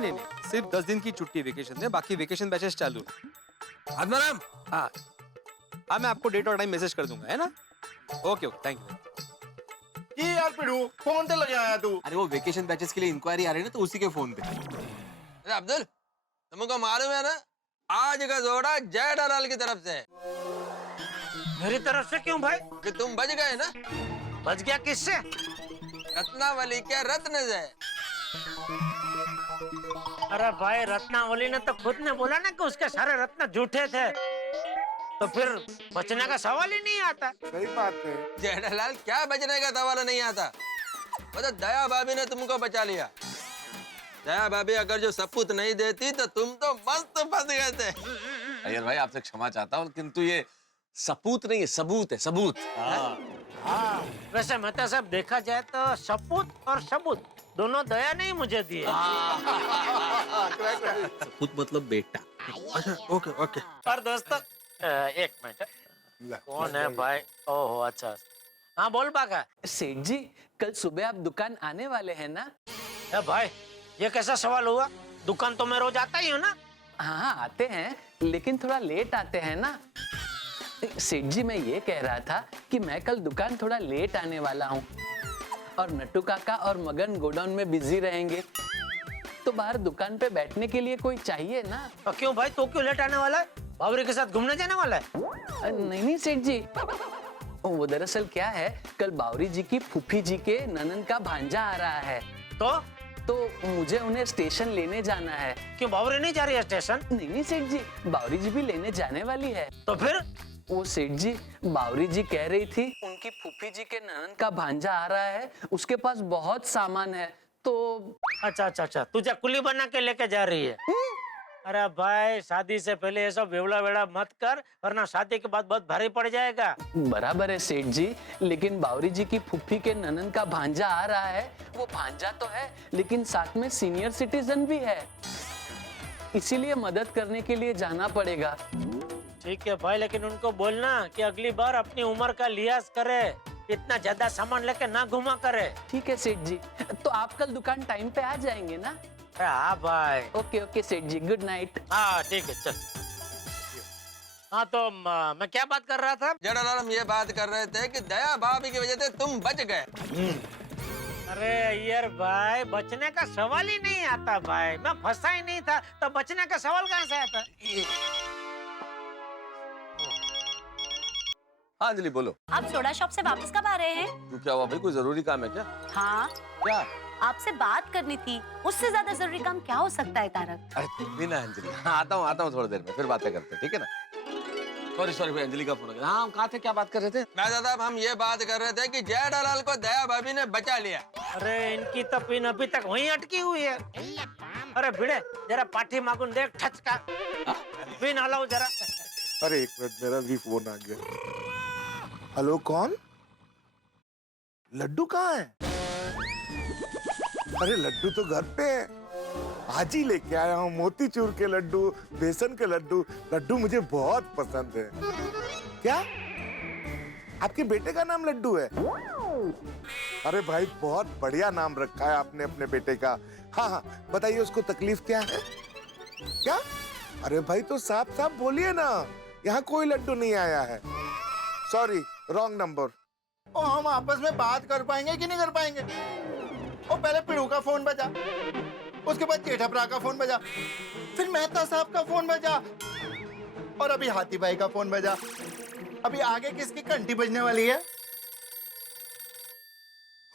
नहीं नहीं, सिर्फ 10 दिन की छुट्टी वेकेशन है, बाकी वेकेशन बैचेस चालू है। आत्माराम, हाँ हाँ, मैं आपको डेट और टाइम मैसेज कर दूंगा, है ना? Okay okay, thank you. ये यार पिड़ू, फोन पे लगे आया तू। अरे वो वेकेशन बैचेस के लिए इंक्वायरी आ रही है ना, तो उसी के फोन पे। अरे अब्दुल, तुमको मालूम है ना, आज का जोड़ा जय डलाल की तरफ से है। मेरी तरफ से क्यों भाई? कि तुम बच गए ना। बच गया किससे? रत्नावली के रत्न से। अरे भाई, रत्नावली ने तो खुद ने बोला ना कि उसके सारे रत्न झूठे थे, तो फिर बचने का सवाल ही नहीं आता। सही बात है। जय डलाल, क्या बचने का सवाल नहीं आता। वो तो दया भाभी ने तुमको बचा लिया। दया भाभी अगर जो सपूत नहीं देती तो तुम तो मस्त फंस गए थे। अय्यर भाई, आपसे क्षमा चाहता हूँ, किंतु ये सपूत नहीं है, सबूत है, सबूत। हाँ, वैसे मैं तो सब देखा जाए तो सपूत और सबूत दोनों दया नहीं मुझे दिए। सपूत मतलब बेटा। अच्छा ओके ओके। और दोस्तों, एक मिनट, कौन है भाई? ओहो अच्छा, हाँ बोल पाका। सेठ जी, कल सुबह आप दुकान आने वाले हैं ना? भाई, ये कैसा सवाल हुआ? दुकान तो मैं रोज आता ही हूँ ना। हाँ आते हैं, लेकिन थोड़ा लेट आते हैं ना। सेठ जी, मैं ये कह रहा था कि मैं कल दुकान थोड़ा लेट आने वाला हूँ और नट्टू काका और मगन गोडाउन में बिजी रहेंगे, तो बाहर दुकान पे बैठने के लिए कोई चाहिए ना। तो क्यों भाई, तो क्यों लेट आने वाला है? बाबरी के साथ घूमने जाने वाला है? नहीं नहीं सेठ जी, वो दरअसल क्या है, कल बावरी जी की फूफी जी के ननन का भांजा आ रहा है, तो मुझे उन्हें स्टेशन लेने जाना है। क्यों, बाबरी नहीं जा रही है स्टेशन? नहीं नहीं सेठ जी, बावरी जी भी लेने जाने वाली है। तो फिर? वो सेठ जी, बावरी जी कह रही थी उनकी फूफी जी के ननन का भांजा आ रहा है, उसके पास बहुत सामान है, तो अच्छा अच्छा अच्छा, तुझे कुली बना के लेके जा रही है? अरे भाई, शादी से पहले ये सब वेवला वेड़ा मत कर, वरना शादी के बाद बहुत भारी पड़ जाएगा। बराबर है सेठ जी, लेकिन बावरी जी की फूफी के ननन का भांजा आ रहा है। वो भांजा तो है, लेकिन साथ में सीनियर सिटीजन भी है, इसीलिए मदद करने के लिए जाना पड़ेगा। ठीक है भाई, लेकिन उनको बोलना कि अगली बार अपनी उम्र का लिहाज करे, इतना ज्यादा सामान लेके ना घुमा करे। ठीक है सेठ जी, तो आप कल दुकान टाइम पे आ जाएंगे ना? हाँ भाई। ओके ओके सेठ जी, गुड नाइट। हाँ ठीक है, चल। हाँ तो मैं क्या बात कर रहा था? जय डलाल, हम ये बात कर रहे थे कि दया भाभी की वजह से तुम बच गए। अरे यार भाई, बचने का सवाल ही नहीं आता भाई, मैं फंसा ही नहीं था, तो बचने का सवाल कहाँ से आता? हाँ अंजलि, बोलो। आप सोडा शॉप से वापस कब आ रहे हैं? क्यों, क्या हुआ भाई, कोई जरूरी काम है क्या? हाँ, क्या? आपसे बात करनी थी, उससे ज्यादा जरूरी काम क्या हो सकता है तारक? अरे तुम भी ना अंजलि। हाँ, आता हूँ थोड़ी देर में, फिर बातें करते हैं, ठीक है ना? सॉरी भाई, अंजलि का फोन आ गया। हाँ, हम कहाँ थे, क्या बात कर रहे थे? मैं दादा, हम ये बात कर रहे थे कि जय डलाल को दया भाभी ने बचा लिया। अरे इनकी तो पिन अभी तक वहीं अटकी हुई है। अरे भिड़े, जरा पाठी मागुन देख, ठचका पिन हलाओ जरा। अरे एक मिनट, मेरा भी फोन आ गया। हेलो, कौन? लड्डू कहाँ है? अरे लड्डू तो घर पे है, आज ही लेके आया हूँ। मोतीचूर के लड्डू, बेसन के लड्डू। लड्डू मुझे बहुत पसंद है। क्या आपके बेटे का नाम लड्डू है? अरे भाई, बहुत बढ़िया नाम रखा है आपने अपने बेटे का। हाँ हाँ, बताइए उसको तकलीफ क्या है? क्या? अरे भाई, तो साफ साफ बोलिए ना, यहाँ कोई लड्डू नहीं आया है। Sorry, wrong number. ओ, हम आपस में बात कर पाएंगे कि नहीं कर पाएंगे? ओ, पहले पिड़ू का फोन बजा, उसके बाद जेठाभरा का फोन बजा, फिर मेहता साहब का फोन बजा, और अभी हाथी भाई का फोन बजा। अभी आगे किसकी घंटी बजने वाली है?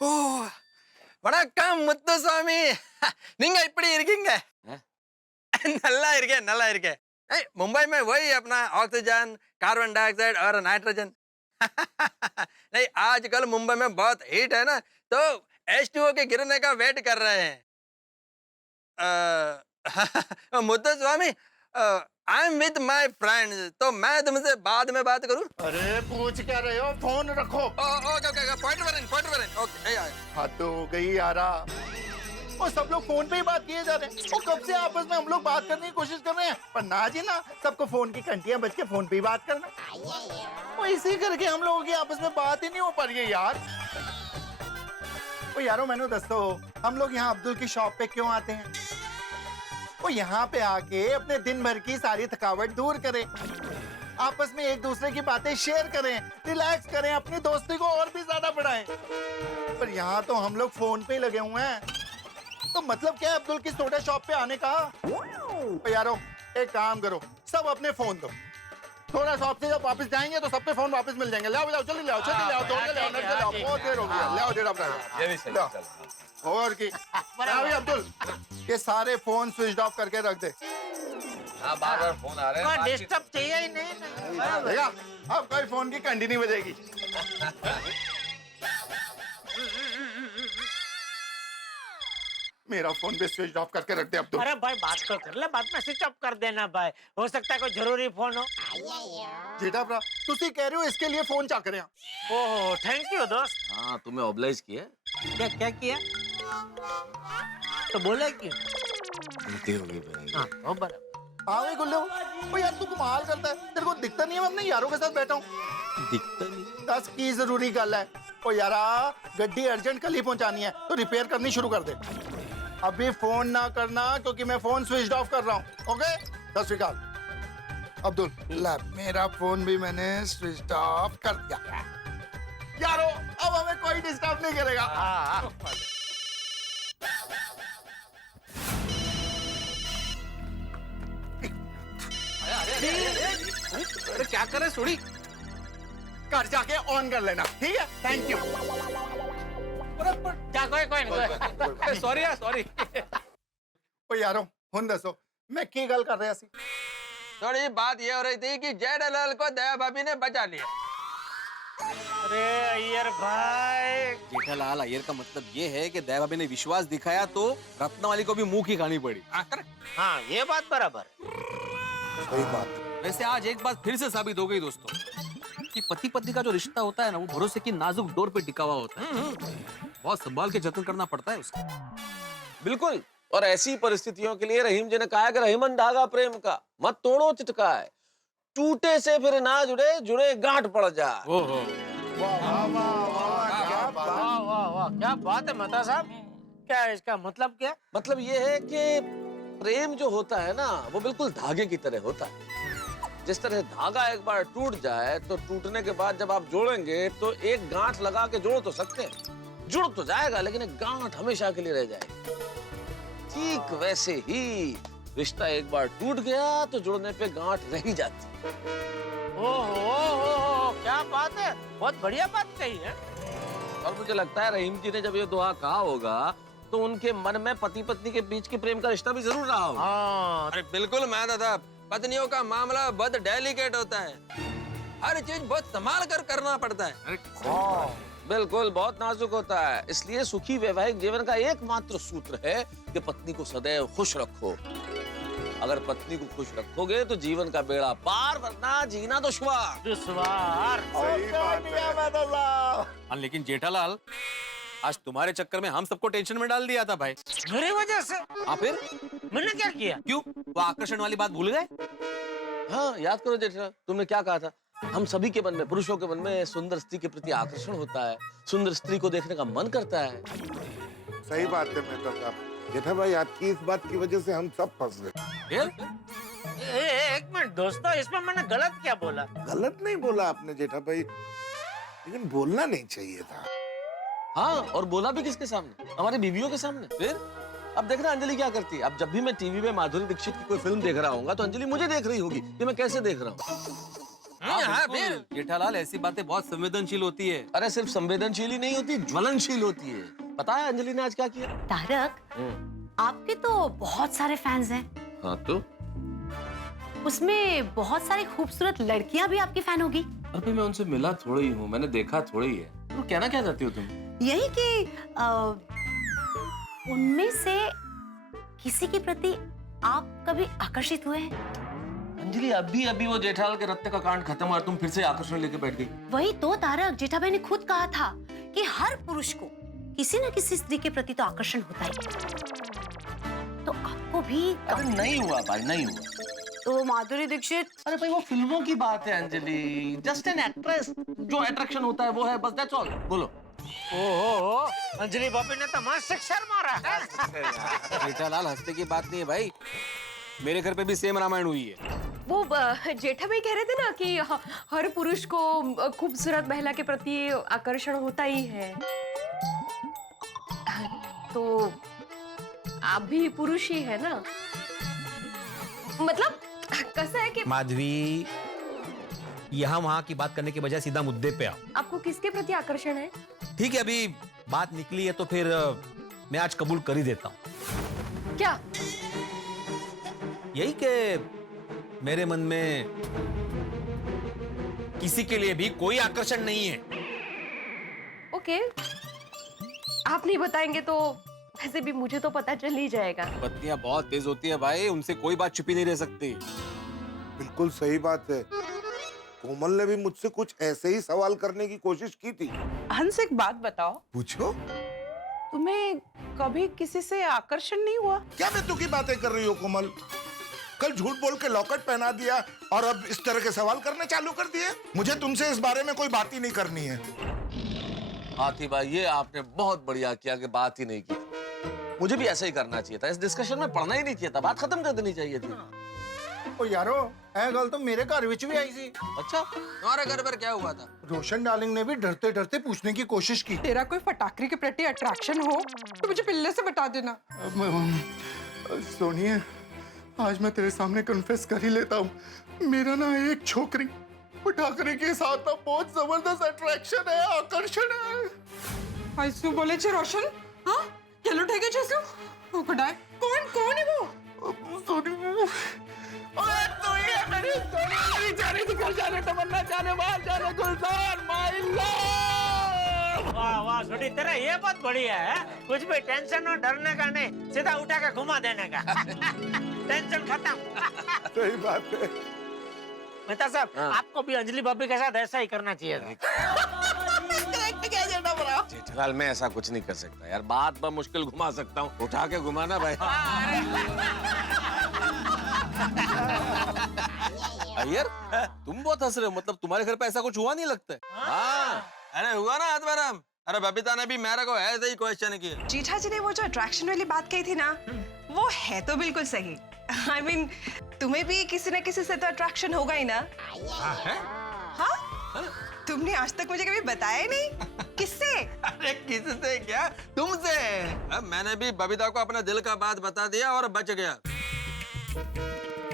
ओह, वणक्कम मुत्तुस्वामी। निंगा इप्पड़ी इरुकींगे? नल्ला इरुके। मुंबई में वही अपना ऑक्सीजन, कार्बन डाइऑक्साइड और नाइट्रोजन। नहीं, आजकल मुंबई में बहुत हीट है ना, तो H2O के गिरने का वेट कर रहे हैं। Muthuswamy, I am with my friends, तो मैं तुमसे बाद में बात करूं? अरे पूछ क्या रहे हो, फोन रखो। ओके, पॉइंट वर इन। ओके, हद हो गई यारा, और सब लोग फोन पे ही बात किए जा रहे हैं। और कब से आपस में हम लोग बात करने की कोशिश कर रहे हैं, पर ना जी ना, सबको फोन की घंटियां बज के फोन पे ही बात करना। और इसी करके हम लोगों की आपस में बात ही नहीं हो पा रही है यार। ओ यारो, मैंने दस्तो, हम लोग यहाँ अब्दुल की शॉप पे क्यों आते हैं? वो यहाँ पे आके अपने दिन भर की सारी थकावट दूर करें, आपस में एक दूसरे की बातें शेयर करें, रिलैक्स करें, अपनी दोस्ती को और भी ज्यादा बढ़ाएं। पर यहाँ तो हम लोग फोन पे ही लगे हुए हैं। तो मतलब क्या है अब्दुल की सोडा शॉप पे आने का? तो यारो एक काम करो, सब अपने फोन दो, सोडा शॉप से जब वापस जाएंगे तो सबके फोन वापस मिल जाएंगे। लाओ लाओ जल्दी लाओ, जल्दी लाओ, दौड़ के लाओ, नट से लाओ, बहुत देर हो गई, लाओ जेड़ा अपना। ये भी सही लो। चल। और की अभी अब्दुल ये सारे फोन स्विच ऑफ करके रख दे। हाँ बार-बार फोन आ रहे हैं। बातचीत- डिस्टर्ब चाहिए ही नहीं ना। देखा अब कोई फोन की घंटी नहीं बजेगी। मेरा फोन भी स्विच ऑफ करके रख दे अब्दुल। अरे भाई बात तो कर ले, बाद में स्विच ऑफ कर देना भाई, हो सकता है कोई जरूरी फोन हो। जेठा भरा तुसी कह रहे हो इसके लिए फोन चा करे? ओह थैंक यू दोस्त। हाँ तुम्हें ऑब्लाइज किया। क्या क्या किया तो बोले क्यों? गलती हो गई भाई। हाँ वो बराबर। हाँ भाई गुल्लू, ओ यार तू कमाल करता है, तेरे को दिखता नहीं है मैं अपने यारों के साथ बैठा हूँ? दिखता नहीं। दस की जरूरी गल है। ओ यारा गड्डी अर्जेंट कल ही पहुंचानी है तो रिपेयर करनी शुरू कर दे। अभी फोन ना करना क्योंकि मैं फोन स्विच ऑफ कर रहा हूँ। ओके सत श्री अकाल। अब्दुल ला मेरा फोन भी मैंने स्विच ऑफ कर दिया। यारो अब हमें कोई डिस्टर्ब नहीं करेगा। अरे क्या कर रहे सोड़ी? घर जाके ऑन कर लेना, ठीक है? Thank you. जा कोई सॉरी यार सॉरी। ओ यारो हुन दसो मैं की गल कर रहा सी? थोड़ी बात ये हो रही थी कि जेठालाल को दया भाभी ने बचा लिया। अरे अय्यर भाई, जेठालाल अय्यर का मतलब ये है कि दया भाभी ने विश्वास दिखाया तो रत्नावली को भी मुंह की खानी पड़ी। हाँ ये बात बराबर। सही बात। वैसे आज एक बात फिर से साबित हो गई दोस्तों कि पति पत्नी का जो रिश्ता होता है ना वो भरोसे की नाजुक डोर पे टिका हुआ होता है। बहुत संभाल के जतन करना पड़ता है उसका। बिल्कुल। और ऐसी परिस्थितियों के लिए रहीम जी ने कहा कि रहीमन धागा प्रेम का मत तोड़ो चिटकाए, टूटे से फिर ना जुड़े, जुड़े गांठ पड़ जाए। ओहो वाह वाह वाह क्या बात है मेहता साहब। क्या है इसका मतलब क्या? मतलब ये है कि प्रेम जो होता है ना वो बिल्कुल धागे की तरह होता है। जिस तरह धागा एक बार टूट जाए तो टूटने के बाद जब आप जोड़ेंगे तो एक गांठ लगा के जोड़ तो सकते हैं, जुड़ तो जाएगा लेकिन एक गांठ हमेशा के लिए रह जाएगी। ठीक वैसे ही रिश्ता एक बार टूट गया तो जुड़ने पे गांठ रह ही जाती। ओहो क्या बात है, बहुत बढ़िया बात कही है। और मुझे लगता है रहीम जी ने जब ये दुआ कहा होगा तो उनके मन में पति पत्नी के बीच के प्रेम का रिश्ता भी जरूर रहा होगा। हाँ अरे बिल्कुल मेहता साहब, पत्नियों का मामला बहुत डेलिकेट होता है, हर चीज बहुत संभाल कर करना पड़ता है। बिल्कुल बहुत नाजुक होता है। इसलिए सुखी वैवाहिक जीवन का एकमात्र सूत्र है कि पत्नी को सदैव खुश रखो। अगर पत्नी को खुश रखोगे तो जीवन का बेड़ा पार, वरना जीना दुश्वार। दुश्वार। हाँ, लेकिन जेठालाल आज तुम्हारे चक्कर में हम सबको टेंशन में डाल दिया था भाई। मेरी वजह से? हाँ फिर मैंने क्या किया? क्यों? वो आकर्षण वाली बात भूल गए? हाँ याद करो जेठा, तुमने क्या कहा था? हम सभी के मन में, पुरुषों के मन में सुंदर स्त्री के प्रति आकर्षण होता है, सुंदर स्त्री को देखने का मन करता है। सही बात है मेहता साहब। जेठा भाई आपकी इस बात की वजह से हम सब फंस गए। फिर एक मिनट दोस्तों, इसमें मैंने गलत क्या बोला? गलत नहीं बोला आपने जेठा भाई, लेकिन बोलना नहीं चाहिए था। हाँ और बोला भी किसके सामने? हमारी बीवियों के सामने। फिर अब देखना अंजलि क्या करती है। अब जब भी मैं टीवी में माधुरी दीक्षित की कोई फिल्म देख रहा हूँ तो अंजलि मुझे देख रही होगी कि मैं कैसे देख रहा हूँ। हाँ फिर जेठालाल ऐसी बातें बहुत संवेदनशील होती है। अरे सिर्फ संवेदनशील ही नहीं होती, ज्वलनशील होती है। पता है अंजलि ने आज क्या किया? तारक, आपके तो बहुत सारे फैंस हैं। हाँ तो उसमें बहुत सारी खूबसूरत लड़कियां भी आपकी फैन होगी। अभी मैं उनसे मिला थोड़ी हूँ, मैंने देखा थोड़ी है। तुम कहना क्या चाहती हो तुम? यही कि उनमें से किसी के प्रति आप कभी आकर्षित हुए हैं? अंजलि अभी अभी वो जेठालाल के रत्ते का कांड खत्म और तुम फिर से आकर्षण लेके बैठ गई। वही तो तारक, जेठा भाई ने खुद कहा था कि हर पुरुष को किसी न किसी स्त्री के प्रति तो आकर्षण होता ही। तो आपको भी अरे नहीं हुआ भाई, नहीं हुआ। तो माधुरी दीक्षित? अरे भाई वो फिल्मों की बात है अंजलि, जस्ट एन एक्ट्रेस। जो अट्रैक्शन होता है वो है बस, दैट्स ऑल। बोलो। ओहो, अंजलि भाभी ने तो मस्त शिक्षण मारा है। जेठालाल हंसने की बात नहीं है भाई, मेरे घर पे भी सेम रामायण हुई है। वो जेठा भाई कह रहे थे ना कि हर पुरुष को खूबसूरत महिला के प्रति आकर्षण होता ही है, तो आप भी पुरुष ही है ना? मतलब कैसा है कि माधवी, यहाँ वहाँ की बात करने के बजाय सीधा मुद्दे पे आओ। आपको किसके प्रति आकर्षण है? ठीक है, अभी बात निकली है तो फिर मैं आज कबूल कर ही देता हूँ। क्या? यही कि मेरे मन में किसी के लिए भी कोई आकर्षण नहीं है। ओके, आप नहीं बताएंगे तो वैसे भी मुझे तो पता चल ही जाएगा। पत्नियां बहुत तेज होती है भाई, उनसे कोई बात छुपी नहीं रह सकती। बिल्कुल सही बात है। कोमल ने भी मुझसे कुछ ऐसे ही सवाल करने की कोशिश की थी। हंस, एक बात बताओ, पूछो। तुम्हें कभी किसी से आकर्षण नहीं हुआ? क्या बेतु की बातें कर रही हो कोमल? कल झूठ बोल के लॉकेट पहना दिया और अब इस तरह के सवाल करने चालू कर दिए। मुझे तुमसे इस बारे में कोई बात ही नहीं करनी है। हाथी भाई, ये आपने बहुत बढ़िया किया कि बात ही नहीं की। मुझे भी ऐसा ही करना चाहिए था, इस डिस्कशन में पढ़ना ही नहीं चाहिए था, बात खत्म कर देनी चाहिए थी। ओ यारो, ऐ गल तो मेरे घर विच भी आई सी। अच्छा, तुम्हारे घर पर क्या हुआ था? रोशन डार्लिंग ने भी डरते डरते पूछने की कोशिश की। तेरा कोई फटाकरी के प्रति अट्रैक्शन हो तो मुझे पहले से बता देना। सोनिए, आज मैं तेरे सामने कन्फेस कर ही लेता हूँ, मेरा ना एक छोकरी फटाकरी के साथ ना बहुत जबरदस्त अट्रैक्शन है, आकर्षण है। ऐसू बोले छे रोशन? हाँ, चलो ठीक है जैसू। वो कड़ाई कौन है वो? तो ये मेरी जाने निकल जाने तमन्ना जाने बाहर जाने गुलजार माय लव। वाह वाह छोटी, तेरा ये बहुत बढ़िया है। कुछ भी टेंशन और डरने का नहीं, सीधा उठा के घुमा देने का। टेंशन खत्म। सही बात है। मेहता साहब, आपको भी अंजलि भाभी के साथ ऐसा ही करना चाहिए था। जेठालाल, मैं ऐसा कुछ नहीं कर सकता यार, बात पर मुश्किल घुमा सकता हूँ, उठा के घुमाना भाई। अय्यर, तुम बहुत हंस रहे हो, मतलब तुम्हारे घर पे ऐसा कुछ हुआ नहीं लगता है? हाँ, अरे हुआ ना आत्माराम। अरे बबीता ने भी मेरे को ऐसे ही क्वेश्चन किया। जीठा जी ने वो जो अट्रैक्शन वाली बात कही थी ना, वो है तो बिल्कुल सही। I mean, तुम्हें भी किसी न किसी से तो अट्रैक्शन होगा ही ना? हाँ? तुमने आज तक मुझे कभी बताया ही नहीं। किससे? अरे किससे क्या, तुमसे। अब मैंने भी बबीता को अपना दिल का बात बता दिया और बच गया।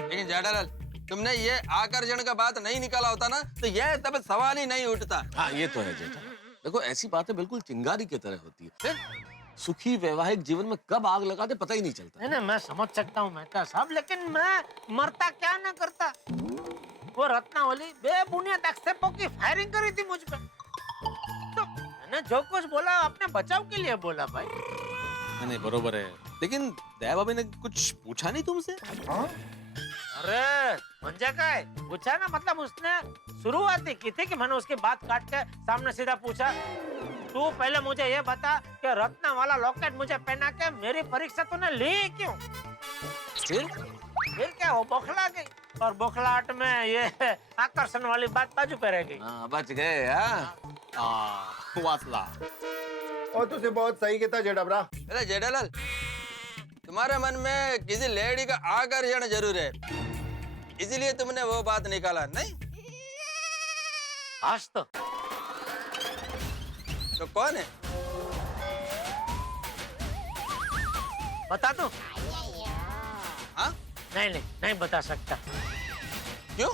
लेकिन जेठालाल, तुमने ये आकर्षण का बात नहीं निकाला होता ना तो ये तब सवाल ही नहीं उठता। हाँ, ये तो है जेठा। देखो, ऐसी बातें बिल्कुल चिंगारी की तरह होती है। सुखी वैवाहिक जीवन में कब आग लगा दे पता ही नहीं चलता। नहीं, मैं समझ सकता हूँ मेहता साहब, लेकिन मैं मरता क्या ना करता। वो रत्नावली बेबुनियाद आक्षेपों की फायरिंग करी थी मुझ पे, तो मैंने जो कुछ बोला अपने बचाव के लिए बोला भाई। नहीं, बरोबर है, लेकिन दया भाभी ने कुछ पूछा नहीं तुमसे? अरे म्हणजे काय पूछा ना, मतलब उसने शुरुआत ही की थी कि मैंने उसकी बात काट के सामने सीधा पूछा, तू पहले मुझे ये बता कि रत्ना वाला लॉकेट मुझे पहना के मेरी परीक्षा तूने ली क्यों? फिर क्या, वो बौखला गई और बौखलाहट में ये आकर्षण वाली बात बाजू पे रह गई। हाँ, बच गए। वासला। और तुझे बहुत सही कहता जेठाब्रा। अरे जेठालाल, तुम्हारे मन में किसी लेडी का आकर्षण जरूर है, इसीलिए तुमने वो बात निकाला नहीं? आज तो कौन है? बता दूं? हाँ? नहीं बता सकता। क्यों?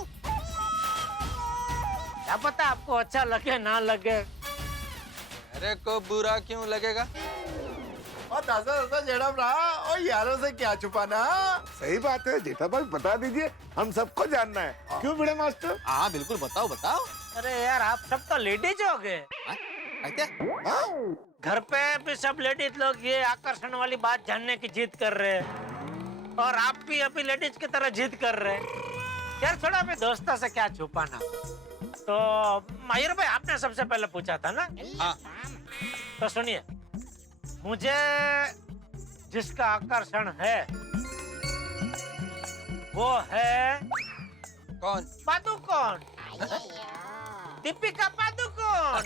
क्या पता आपको अच्छा लगे ना लगे। अरे को बुरा क्यों लगेगा? और दादा जेठाब्रा, और यारों से क्या छुपाना। सही बात है जेठा भाई, बता दीजिए, हम सबको जानना है। क्यों बड़े मास्टर? हाँ बिल्कुल, बताओ बताओ। अरे यार, आप सब तो लेडीज हो गए। घर पे भी सब लेडीज लोग ये आकर्षण वाली बात जानने की जिद कर रहे हैं, और आप भी अभी लेडीज की तरह जिद कर रहे हैं। यार थोड़ा भी दोस्तों से क्या छुपाना। तो माहिर भाई, आपने सबसे पहले पूछा था ना? हाँ। तो सुनिए, मुझे जिसका आकर्षण है वो है कौन? पादुकोण, दीपिका पादुकोण। कौन?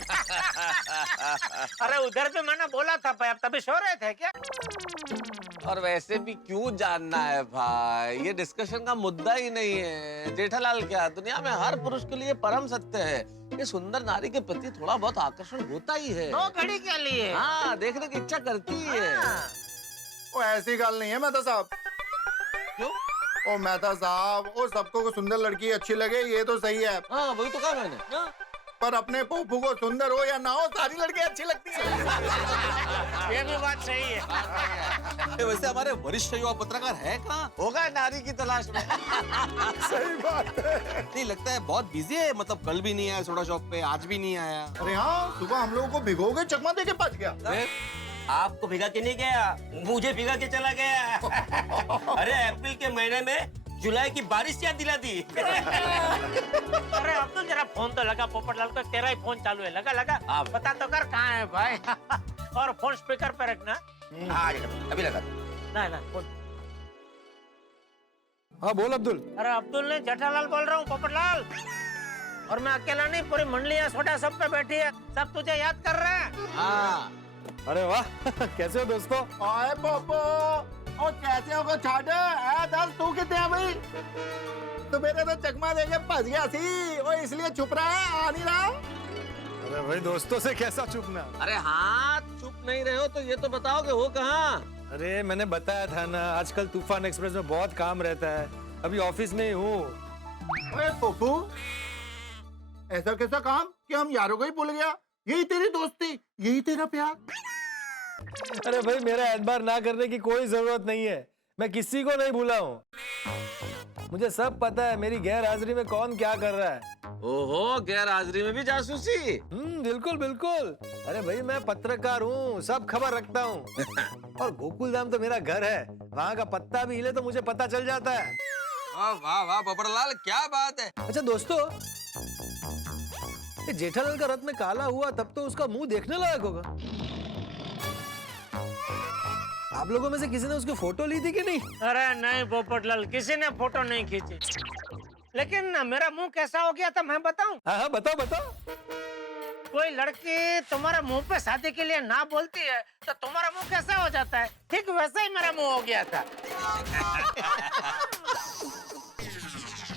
अरे उधर भी मैंने बोला था भाई, अब तभी सो रहे थे क्या? और वैसे भी क्यों जानना है भाई, ये डिस्कशन का मुद्दा ही नहीं है। जेठालाल क्या दुनिया में हर पुरुष के लिए परम सत्य है, ये सुंदर नारी के प्रति थोड़ा बहुत आकर्षण होता ही है। 2 घड़ी के लिए। हाँ, देखने की इच्छा करती है। वो ऐसी गल नहीं है मेहता साहब। क्यों? ओ मेहता साहब, वो सबको को सुंदर लड़की अच्छी लगे ये तो सही है, हाँ वही तो कहा मैंने। हाँ? पर अपने पोपू को सुंदर हो या ना हो सारी लड़कियां अच्छी लगती है। ये भी बात सही है। वैसे हमारे वरिष्ठ युवा पत्रकार है कहाँ? होगा नारी की तलाश में। सही बात है। नहीं लगता है बहुत बिजी है, मतलब कल भी नहीं आया सोडा शॉप पे, आज भी नहीं आया। अरे हाँ, सुबह हम लोगों को भिगो के चकमा दे के पच गया। आपको भिगा के नहीं गया, मुझे भिगा के चला गया। अरे अप्रैल के महीने में जुलाई की बारिश याद दिला दी। अरे अब्दुल जरा फोन तो लगा पोपटलाल को, तेरा ही फोन चालू है। लगा लगा पता तो कर कहाँ है भाई। और फोन स्पीकर पे रखना। अभी लगा। ना ना फोन। हाँ बोल अब्दुल। अरे अब्दुल ने जेठालाल बोल रहा हूँ पोपटलाल। और मैं अकेला नहीं, पूरी मंडली यहाँ सोडा सब पे बैठी है, सब तुझे याद कर रहे हैं। हाँ। अरे वाह कैसे हो दोस्तों? आए पोपो, और कैसे होगा छाटे? दस तू कितने है भाई? तो मेरे तो चकमा देके फंस गया सी, और इसलिए छुप रहा है, आ नहीं रहा। अरे भाई दोस्तों से कैसा चुपना? अरे हाँ, चुप नहीं रहे हो तो ये तो बताओ कि हो कहाँ? अरे मैंने बताया था ना, आजकल तूफान एक्सप्रेस में बहुत काम रहता है, अभी ऑफिस में ही हूँ। अरे पोपू, ऐसा कैसा काम कि हम यारों को ही भूल गया? यही तेरी दोस्ती, यही तेरा प्यार। अरे भाई मेरा एतबार ना करने की कोई जरूरत नहीं है, मैं किसी को नहीं भूला हूँ। मुझे सब पता है मेरी गैर हाजिरी में कौन क्या कर रहा है। ओहो, गैर हाजिरी में भी जासूसी? बिल्कुल बिल्कुल। अरे भाई मैं पत्रकार हूँ, सब खबर रखता हूँ। और गोकुल धाम तो मेरा घर है, वहाँ का पत्ता भी हिले तो मुझे पता चल जाता है। वाह वाह वाह पोपटलाल, क्या बात है। अच्छा दोस्तों, ये जेठालाल का रत्न काला हुआ तब तो उसका मुंह देखने लायक होगा। आप लोगों में से किसी ने उसकी फोटो ली थी कि नहीं? अरे नहीं पोपटलाल, किसी ने फोटो नहीं खींची। लेकिन मेरा मुंह कैसा हो गया था मैं बताऊं? हाँ बताओ बताओ। कोई लड़की तुम्हारे मुंह पे शादी के लिए ना बोलती है तो तुम्हारा मुंह कैसा हो जाता है, ठीक वैसा ही मेरा मुंह हो गया था।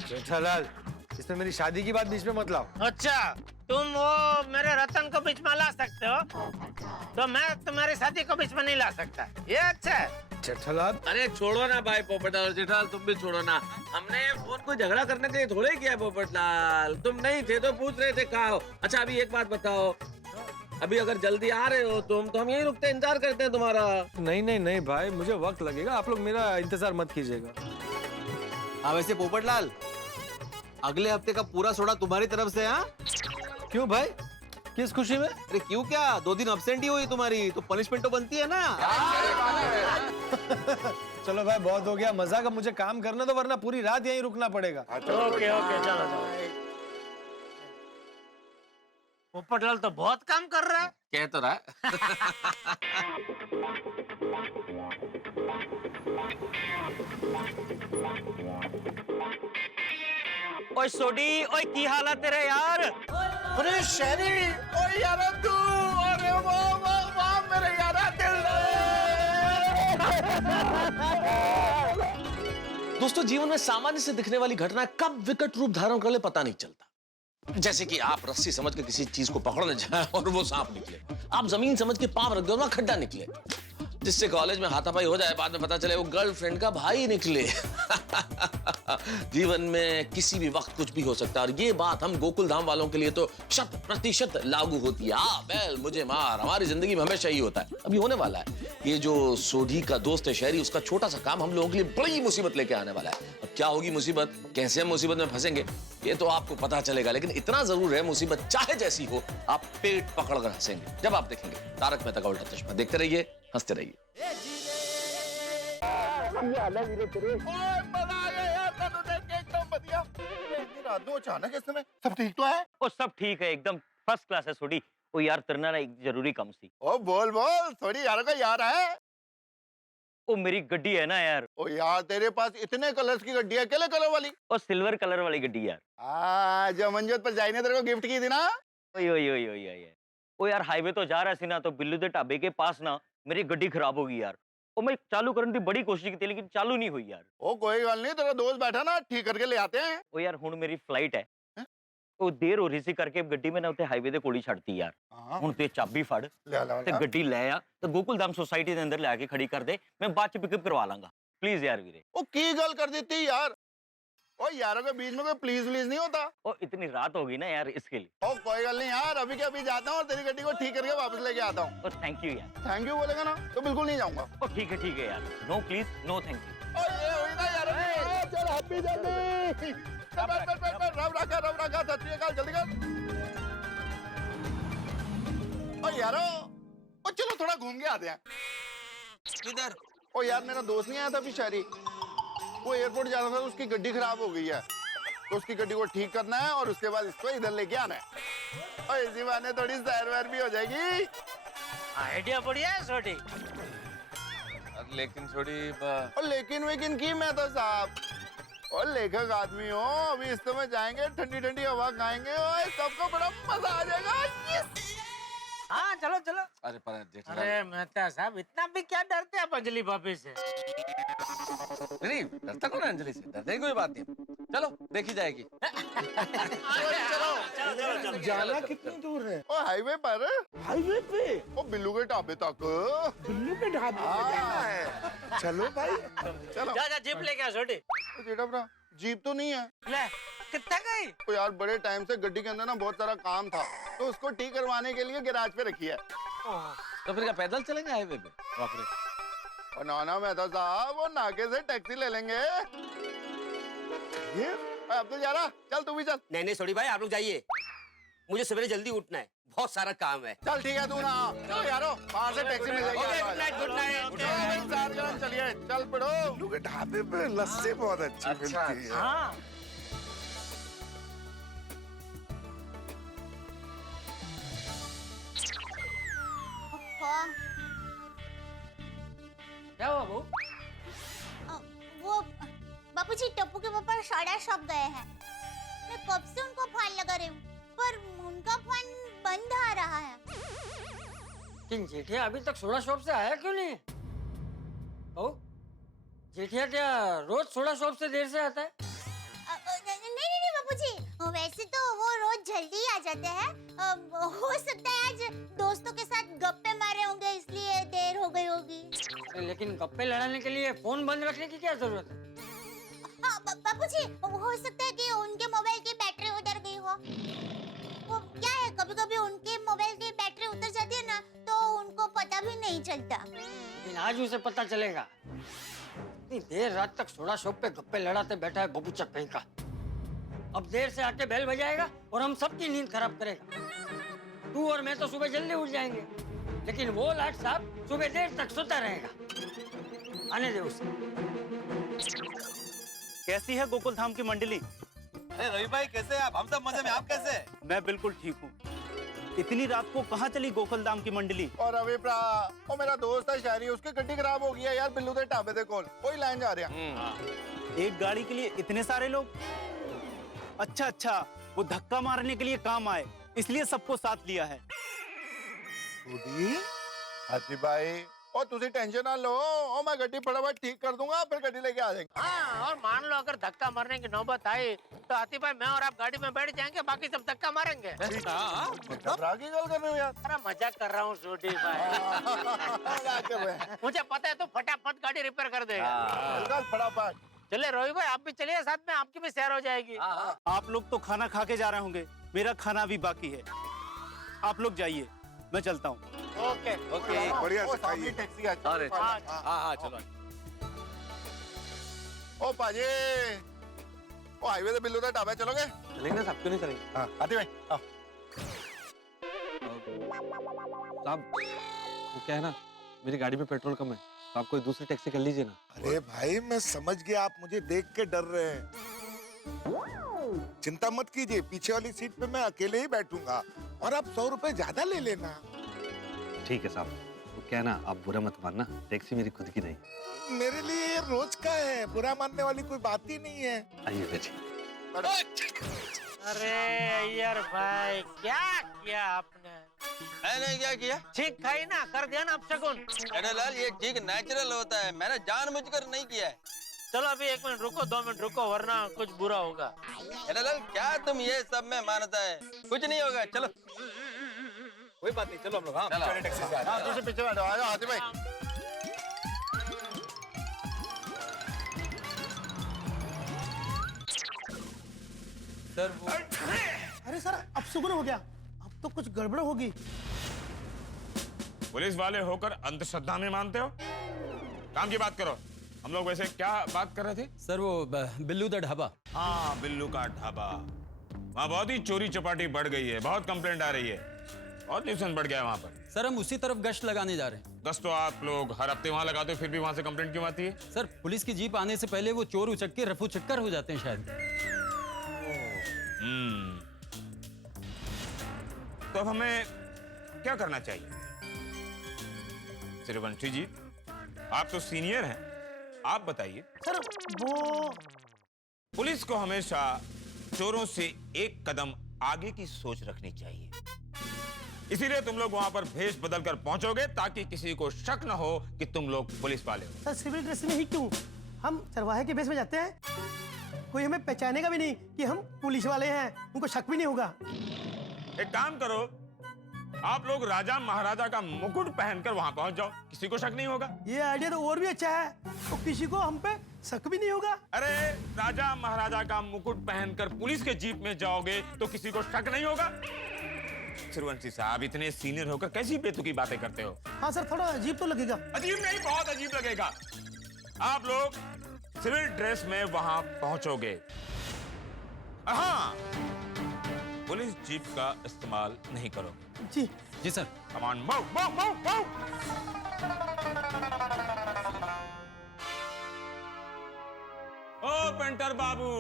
जेठालाल, इसमें मेरी शादी की बात बीच में मत लाओ। अच्छा, तुम वो मेरे रतन को बीच में ला सकते हो, तो मैं तुम्हारी शादी को बीच में नहीं ला सकता। ये अच्छा है। जेठालाल, अरे छोड़ो ना भाई पोपटलाल, जेठालाल तुम भी छोड़ो ना। हमने फोन को झगड़ा करने के लिए थोड़े ही किया पोपटलाल, तुम नहीं थे तो पूछ रहे थे कहाँ हो। अच्छा अभी एक बात बताओ, अभी अगर जल्दी आ रहे हो तुम तो हम यही रुकते इंतजार करते हैं तुम्हारा। नहीं नहीं नहीं भाई, मुझे वक्त लगेगा, आप लोग मेरा इंतजार मत कीजिएगा। हाँ वैसे पोपटलाल, अगले हफ्ते का पूरा सोडा तुम्हारी तरफ से। हाँ क्यों भाई, किस खुशी में? अरे क्यों क्या, 2 दिन अब्सेंट ही हुई तुम्हारी तो पनिशमेंट तो बनती है ना। चलो भाई बहुत हो गया मजाक, अब मुझे काम करने दो वरना पूरी रात यहीं रुकना पड़ेगा। ओके ओके चलो चलो। पोपटलाल तो बहुत काम कर रहा है। कह तो रहा है। ओए सोडी, ओए की हाल है तेरे यार? अरे शहरी, ओ यारा तू, अरे वाह वाह वाह मेरे यारा दिल। दोस्तों जीवन में सामान्य से दिखने वाली घटना कब विकट रूप धारण कर ले पता नहीं चलता। जैसे कि आप रस्सी समझ के किसी चीज को पकड़ने जाए और वो सांप निकले, आप जमीन समझ के पांव रख दो वहां खड्डा निकले, जिससे कॉलेज में हाथापाई हो जाए बाद में पता चले वो गर्लफ्रेंड का भाई निकले। जीवन में किसी भी वक्त कुछ भी हो सकता है और ये बात हम गोकुल धाम वालों के लिए तो 100% लागू होती है। बैल मुझे मार, हमारी जिंदगी में हमेशा ही होता है। अभी होने वाला है ये जो सोढ़ी का दोस्त है शहरी, उसका छोटा सा काम हम लोगों के लिए बड़ी मुसीबत लेके आने वाला है। अब क्या होगी मुसीबत, कैसे हम मुसीबत में फंसेंगे ये तो आपको पता चलेगा, लेकिन इतना जरूर है मुसीबत चाहे जैसी हो आप पेट पकड़कर हंसेंगे जब आप देखेंगे तारक मेहता का उल्टा चश्मा। देखते रहिए, हंसते रहिए। अचानक इस समय सब ठीक तो है? ओ सब ठीक है, एकदम फर्स्ट क्लास है सोडी। ओ यार तेरे ना एक जरूरी काम सी। ओ बोल बोल, थोड़ी यार का यार है। ओ मेरी गड्डी है ना यार। ओ यार तेरे पास इतने कलर्स की गड्डी है, अकेले कलर वाली? ओ सिल्वर कलर वाली गड्डी यार। जो मंजूत पर जाइने तेरे को गिफ्ट की थी ना, ओए ओए ओए ओए ओए ओ यार हाईवे तो जा रहा सी ना तो बिल्लू दे ढाबे के पास ना मेरी गड्डी खराब हो गई यार ओ मैं चालू करने की बड़ी कोशिश की थी लेकिन चालू नहीं हुई यार ओ कोई गल नहीं, तेरा दोस्त बैठा ना, ठीक करके ले आते हैं। ओ यार हुन मेरी फ्लाइट है ओ देर हो रही सी करके गड्डी में ना उते हाईवे दे कोली छड़ती यार हाँ। हुन ते चाबी फड़ ले ला ते गड्डी ले आ तो गोकुलधाम सोसाइटी के अंदर लाके खड़ी कर दे मैं बाद च पिकअप करवा लांगा प्लीज यार वीरे ओ की गल कर देती यार। ओ यारों के बीच में कोई प्लीज नहीं होता। ओ इतनी रात हो गई ना यार इसके लिए ओ कोई गल नहीं यार, अभी के अभी जाता हूँ और तेरी गड्डी को ठीक करके वापस लेके आता हूँ। ओ थैंक यू यार थैंक यू बोलेगा ना तो बिल्कुल नहीं जाऊंगा। ओ ठीक है यार no please no thank you ओ ये हुई ना यार, चल हैप्पी जर्नी। बैठ रब रखा सत श्री अकाल, जल्दी कर। ओ यारो, ओ चलो थोड़ा घूम के आते हैं। किधर? ओ यार मेरा दोस्त नहीं आया था अभी शहरी, वो एयरपोर्ट जा रहा था तो उसकी गड्डी खराब हो गई है, तो उसकी गड्डी को ठीक करना है और उसके बाद इसको इधर लेके आना है। और इसी बहाने थोड़ी सैर वैर भी हो जाएगी। आइडिया बढ़िया है छोटी। लेकिन थोड़ी और लेकिन वेकिन की मैं तो साहब और लेखक आदमी हो, अभी इस समय जाएंगे ठंडी ठंडी हवा खाएंगे और सबको बड़ा मजा आ जाएगा। हाँ चलो चलो। अरे पर जेठालाल, अरे मेहता साहब इतना भी क्या डरते आप अंजलि भाभी से? नहीं डरता कौन है अंजलि से? डरने की कोई बात नहीं, चलो देखी जाएगी। चलो जाना कितनी दूर है? ओ हाईवे पर, हाईवे पे? ओ बिल्लू के ढाबे तक। बिल्लू के ढाबे पे जाना है? चलो भाई चलो। जा जीप लेके आ छोटी। जेठा भरा जीप तो नहीं है। ले कितना गई? तो यार बड़े टाइम से गड्डी के अंदर ना बहुत सारा काम था, तो उसको ठीक करवाने के लिए गैराज पे रखी है। तो फिर क्या पैदल चलेंगे हाईवे पे? बाप रे। और नाना मेहता साहब वो नाके से टैक्सी ले लेंगे। ये अब तो जा रहा, चल तू भी चल। नहीं छोड़ी भाई आप लोग जाइए, मुझे सवेरे जल्दी उठना है, बहुत सारा काम है। चल ठीक है तू ना, चलो यारो बाहर से टैक्सी मिल जाएगी। Okay, good night, good night. चलिए चल पड़ो। बिल्लू के ढाबे पे लस्सी बहुत अच्छी मिलती है। हाँ क्या हुआ बहू? वो बापूजी टप्पू के पापा साड़ा शॉप गए हैं। मैं कब से उनको फोन लगा रही हूँ पर उनका फोन बंद आ रहा है। लेकिन जेठिया अभी तक सोडा शॉप से आया क्यों नहीं? बहू जेठिया क्या रोज सोडा शॉप से देर से आता है? नहीं बापूजी, वैसे तो वो रोज जल्दी आ जाते हैं। हो सकता है आज दोस्तों के साथ गप्पे मारे होंगे इसलिए देर हो गई होगी। लेकिन गप्पे लड़ाने के लिए फोन बंद रखने की क्या जरूरत है? हाँ बापूजी, हो सकता है कि उनके मोबाइल की बैटरी उतर गई हो। वो क्या है, कभी-कभी उनके मोबाइल की बैटरी उतर जाती है ना तो उनको पता भी नहीं चलता। लेकिन आज उसे पता चलेगा। इतनी देर रात तक सोडा शॉप पे गप्पे लड़ाते बैठा है बबूचा कहीं का। अब देर से आके बेल बजाएगा और हम सबकी नींद खराब करेगा। तू और मैं तो सुबह जल्दी उठ जाएंगे, लेकिन वो लाट साहब सुबह देर तक सोता रहेगा। आने दे उसे। कैसी है गोकुल धाम की मंडली? अरे रवि भाई कैसे हैं आप? हम सब मजे में, आप कैसे हैं? मैं बिल्कुल ठीक हूँ। इतनी रात को कहाँ चली गोकुल धाम की मंडली? और अभी ओ मेरा दोस्त है शहरी, उसकी गड्डी खराब हो गई है यार, बिल्लू दे ढाबे दे कोल कोई लाइन जा रहा है। एक गाड़ी के लिए इतने सारे लोग? अच्छा, वो धक्का मारने के लिए काम आए इसलिए सबको साथ लिया है। हाथी भाई और तुझे टेंशन ना लो, और मैं गड्डी फटाफट ठीक कर दूंगा, फिर गड्डी लेके आ जाएंगे। हाँ, और मान लो अगर धक्का मारने की नौबत आई तो आतिफ भाई मैं और आप गाड़ी में बैठ जाएंगे, बाकी सब धक्का मारेंगे। घबरा की गल कर रहे हो यार? अरे मजाक कर रहा हूँ छोटी भाई। मुझे पता है तो फटाफट गाड़ी रिपेयर कर देगा। फटाफट चले रोहित भाई आप भी चलिए साथ में, आपकी भी सैर हो जाएगी। आप लोग तो खाना खा के जा रहे होंगे, मेरा खाना भी बाकी है। आप लोग जाइए, मैं चलता हूँ। ओके बढ़िया से सामने टैक्सी आ। अरे हाँ चलो। ओ पाजी, ओ हाईवे से बिल्लू दे ढाबे चलोगे? चलेंगे साहब, क्यों नहीं चलेंगे? हाँ आते भाई आओ। साहब वो क्या है ना, मेरी गाड़ी में पेट्रोल कम है, तो आप कोई दूसरी टैक्सी कर लीजिए ना। अरे भाई मैं समझ गया, आप मुझे देख के डर रहे हैं। चिंता मत कीजिए, पीछे वाली सीट पे मैं अकेले ही बैठूंगा और आप 100 रुपए ज्यादा ले लेना। ठीक है साहब, वो क्या है ना, आप बुरा मत मानना, टैक्सी मेरी खुद की नहीं। मेरे लिए ये रोज का है, बुरा मानने वाली कोई बात ही नहीं है। आइए बैठिए। अरे यार भाई क्या किया आपने? मैंने क्या किया? ठीक खाई ना, कर दिया ना अपशगुन। अरे लाल, ये ठीक नेचुरल होता है, मैंने जानबूझकर नहीं किया है। चलो अभी 1 मिनट रुको, 2 मिनट रुको, वरना कुछ बुरा होगा। अरे लाल, क्या तुम ये सब में मानता है? कुछ नहीं होगा, चलो। कोई बात नहीं, चलो हम लोग। हाँ, चलो टैक्सी से। हाँ, दूसरे पीछे बैठो, आ जाओ हाथी भाई। सर वो अरे सर अब सुगुन हो गया, अब तो कुछ गड़बड़ होगी। पुलिस वाले होकर अंधश्रद्धा में मानते हो? काम की बात करो। हम लोग वैसे क्या बात कर रहे थे? सर वो बिल्लू दा ढाबा। हाँ, बिल्लू का ढाबा। वहाँ बहुत ही चोरी चपाटी बढ़ गई है, बहुत कंप्लेंट आ रही है, बहुत न्यूसेंस बढ़ गया है वहाँ पर। सर हम उसी तरफ गश्त लगाने जा रहे हैं। गश्त तो आप लोग हर हफ्ते वहाँ लगाते हो, फिर भी वहाँ से कंप्लेंट क्यों आती है? सर पुलिस की जीप आने से पहले वो चोर उचक के रफू चक्कर हो जाते हैं शायद। तो अब हमें क्या करना चाहिए? श्रीवंशी जी, आप तो सीनियर हैं, आप बताइए। सर वो पुलिस को हमेशा चोरों से एक कदम आगे की सोच रखनी चाहिए। इसीलिए तुम लोग वहां पर भेष बदल कर पहुंचोगे ताकि किसी को शक न हो कि तुम लोग पुलिस वाले हो। सर सिविल ड्रेस में ही क्यों, हम चरवाहे के भेष में जाते हैं, कोई हमें पहचानेगा भी नहीं कि हम पुलिस वाले हैं, उनको शक भी नहीं होगा। एक काम करो, आप लोग राजा महाराजा का मुकुट पहनकर वहां पहुंच जाओ, किसी को शक नहीं होगा। ये आइडिया तो और भी अच्छा है, तो किसी को हम पे शक भी नहीं होगा। अरे राजा महाराजा का मुकुट पहनकर पुलिस के जीप में जाओगे तो किसी को शक नहीं होगा। सूर्यवंशी साहब, इतने सीनियर होकर कैसी बेतुकी बातें करते हो? हाँ सर, थोड़ा अजीब तो लगेगा। अजीब नहीं, बहुत अजीब लगेगा। आप लोग सिविल ड्रेस में वहां पहुंचोगे। हाँ, पुलिस जीप का इस्तेमाल नहीं करोगे। जी सर। कमान मूव मूव मूव मूव। ओ पेंटर बाबू,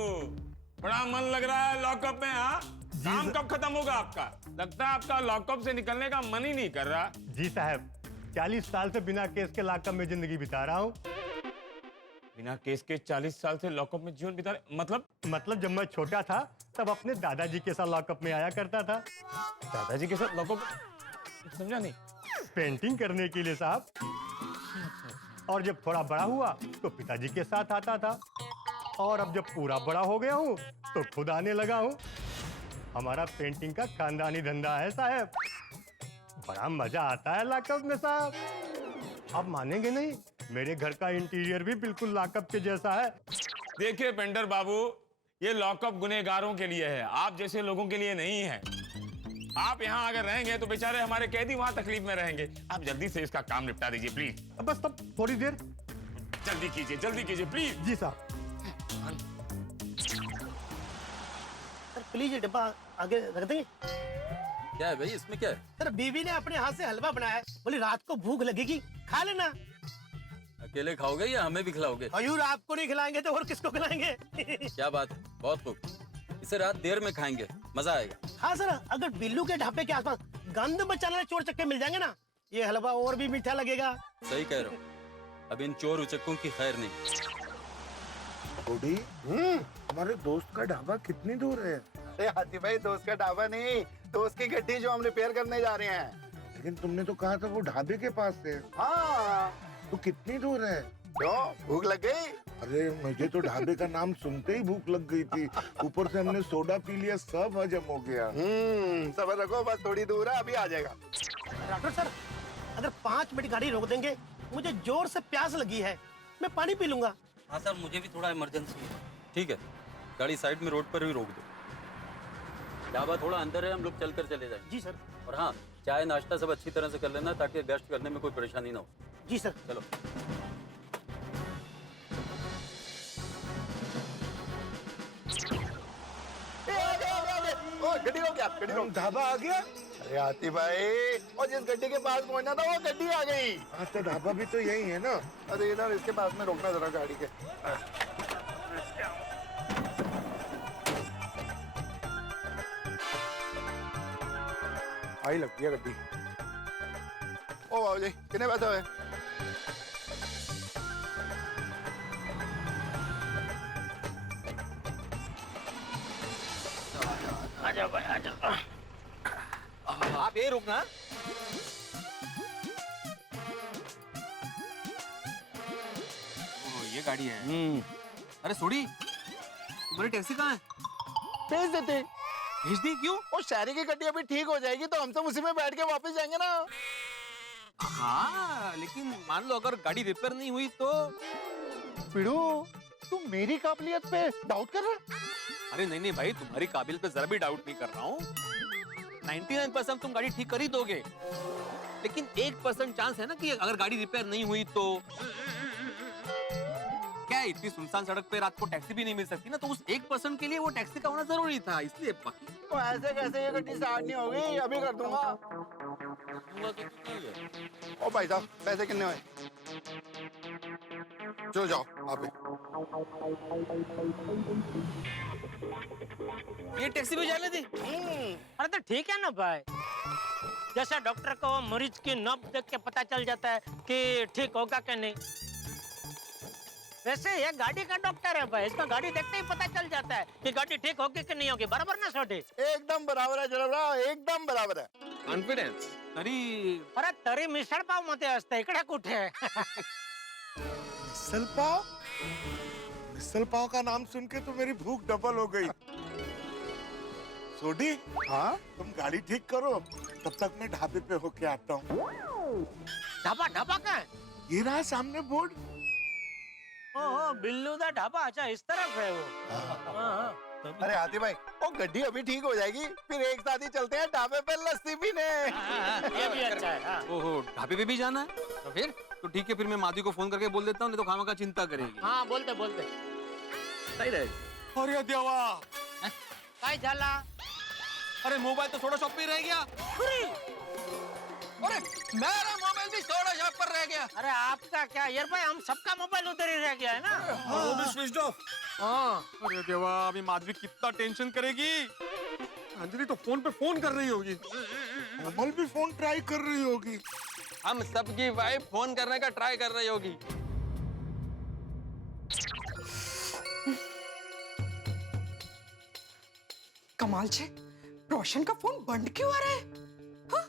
बड़ा मन लग रहा है लॉकअप में। हाँ, काम कब खत्म होगा आपका? लगता है आपका लॉकअप से निकलने का मन ही नहीं कर रहा। जी साहब, 40 साल से बिना केस के लॉकअप में जिंदगी बिता रहा हूँ। बिना केस के 40 साल से लॉकअप में जीवन बिता रहे? मतलब जब मैं छोटा था तब अपने दादाजी के साथ लॉकअप में आया करता था। दादाजी के साथ लॉकअप? समझा नहीं। पेंटिंग करने के लिए साहब। और जब थोड़ा बड़ा हुआ तो पिताजी के साथ आता था, और अब जब पूरा बड़ा हो गया हूँ तो खुद आने लगा हूँ। हमारा पेंटिंग का खानदानी धंधा है साहब, बड़ा मजा आता है लॉकअप में साहब। आप मानेंगे नहीं, मेरे घर का इंटीरियर भी बिल्कुल लॉकअप के जैसा है। देखिए पेंटर बाबू, ये लॉकअप गुनहगारों के लिए है, आप जैसे लोगों के लिए नहीं है। आप यहाँ अगर रहेंगे तो बेचारे हमारे कैदी वहाँ तकलीफ में रहेंगे। आप जल्दी से इसका काम निपटा दीजिए प्लीज। बस तब थोड़ी देर। जल्दी कीजिए प्लीज। जी साहब। सर प्लीज ये डब्बा आगे रख देंगे। क्या है भाई, इसमें क्या है? सर बीवी ने अपने हाथ से हलवा बनाया है, बोली रात को भूख लगेगी, खा लेना। अकेले खाओगे या हमें भी खिलाओगे? हजूर आपको नहीं खिलाएंगे तो और किसको खिलाएंगे? क्या बात है, बहुत खूब। इसे रात देर में खाएंगे, मजा आएगा। हाँ सर, अगर बिल्लू के ढाबे के आसपास गंद बचाने वाले चोर चक्के मिल जाएंगे ना, ये हलवा और भी मीठा लगेगा। सही कह रहे हो, अब इन चोर उचक्कों की खैर नहीं। बूढ़ी, हमारे दोस्त का ढाबा कितनी दूर है? अरे हाथी भाई, दोस्त का ढाबा नहीं, दोस्त की गड्डी जो हम रिपेयर करने जा रहे हैं। लेकिन तुमने तो कहा था वो ढाबे के पास है। हाँ, तो कितनी दूर है? क्यों, भूख लग गई? अरे मुझे तो ढाबे का नाम सुनते ही भूख लग गई थी, ऊपर से हमने सोडा पी लिया, सब हजम हो गया। सबर रखो, बस थोड़ी दूर है, अभी आ जाएगा। डॉक्टर सर, अगर 5 मिनट गाड़ी रोक देंगे, मुझे जोर से प्यास लगी है, मैं पानी पी लूंगा। हाँ सर, मुझे भी थोड़ा इमरजेंसी है। ठीक है, गाड़ी साइड में रोड पर भी रोक दो। ढाबा थोड़ा अंदर है, हम लोग चल कर चले जाएंगे। जी सर। और हाँ, चाय नाश्ता सब अच्छी तरह से कर लेना ताकि गश्त करने में कोई परेशानी ना हो। जी सर। चलो। गड्डी रोक, क्या गड्डी रोक? ढाबा आ गया? अरे हाथी भाई, और जिस गड्डी के पास पहुंचना था वो गड्डी आ गई। हाँ तो ढाबा भी तो यही है ना? अरे इधर इसके पास में रोकना जरा गाड़ी के। आई लगती है गड्डी। ओ बाबू जी, कितने पैसे हुए? आप ये रुकना। ये गाड़ी है। अरे सोडी, तुम्हारी टैक्सी कहाँ है? भेज देते। भेज दी? क्यों? वो शहरी की गड्डी अभी ठीक हो जाएगी तो हम सब उसी में बैठ के वापस जाएंगे ना। हाँ, लेकिन मान लो अगर गाड़ी रिपेयर नहीं हुई तो? पिड़ू, तुम मेरी काबिलियत पे डाउट कर रहे हो? अरे नहीं नहीं भाई, तुम्हारी काबिलियत पे जरा भी डाउट नहीं कर रहा हूँ। 99% तुम गाड़ी ठीक कर ही दोगे, लेकिन 1% चांस है ना कि अगर गाड़ी रिपेयर नहीं हुई तो? क्या है, इतनी सुनसान सड़क पे रात को टैक्सी भी नहीं मिल सकती ना, तो उस 1% के लिए वो टैक्सी का होना जरूरी था, इसलिए। तो ऐसे कैसे ये गड्डी स्टार्ट नहीं होगी? अभी कर दूंगा। ओ भाई साहब, पैसे कितने हुए? चलो जाओ आप। ये टैक्सी भी जाने दी? अरे तो ठीक है ना भाई, जैसा डॉक्टर को मरीज की नब्ज देख के पता चल जाता है कि ठीक होगा कि नहीं, वैसे ये गाड़ी का डॉक्टर है भाई, इसका गाड़ी देखते ही पता चल जाता है कि गाड़ी ठीक होगी कि नहीं होगी। बराबर ना छोटे? एकदम बराबर है जनाब, एकदम बराबर है। कॉन्फिडेंस तरी। अरे तरी मिसळ पाव मध्ये असते, इकडे कुठे? मिसल पाव? मिसल पाव का नाम सुन के तो मेरी भूख डबल हो गई। सोडी, हाँ तुम गाड़ी ठीक करो, तब तक मैं ढाबे पे होके आता हूँ। ढाबा? ढाबा का है? ये रहा सामने बोर्ड। ओह, बिल्लू दा ढाबा। अच्छा, इस तरफ है वो। अरे हाथी भाई, वो गड्डी अभी ठीक हो जाएगी, फिर एक साथ ही चलते हैं ढाबे पे लस्सी पीने। ये भी अच्छा है। हाँ। ओहो, ढाबे पे भी जाना है? तो फिर तो ठीक है, फिर मैं मादी को फोन करके बोल देता हूँ, नहीं तो खामा का चिंता करेगी। हाँ, बोलते बोलते सही रहे। अरे देवा, काय झाला? अरे मोबाइल तो सोडा शॉप पे रह गया। अरे मेरा मोबाइल भी सोडा शॉप पर रह गया। अरे आपका क्या यार भाई, हम सबका मोबाइल उधर ही रह गया है ना। वो भी स्विच ऑफ। हाँ, अरे देवा, अभी माधवी कितना टेंशन करेगी। अंजलि तो फोन पे फोन कर रही होगी, कमल भी फोन ट्राई कर रही होगी, हम सबकी वाइफ फोन करने का ट्राई कर रही होगी। कमाल छे, रोशन का फोन बंद क्यों आ रहा है? हाँ?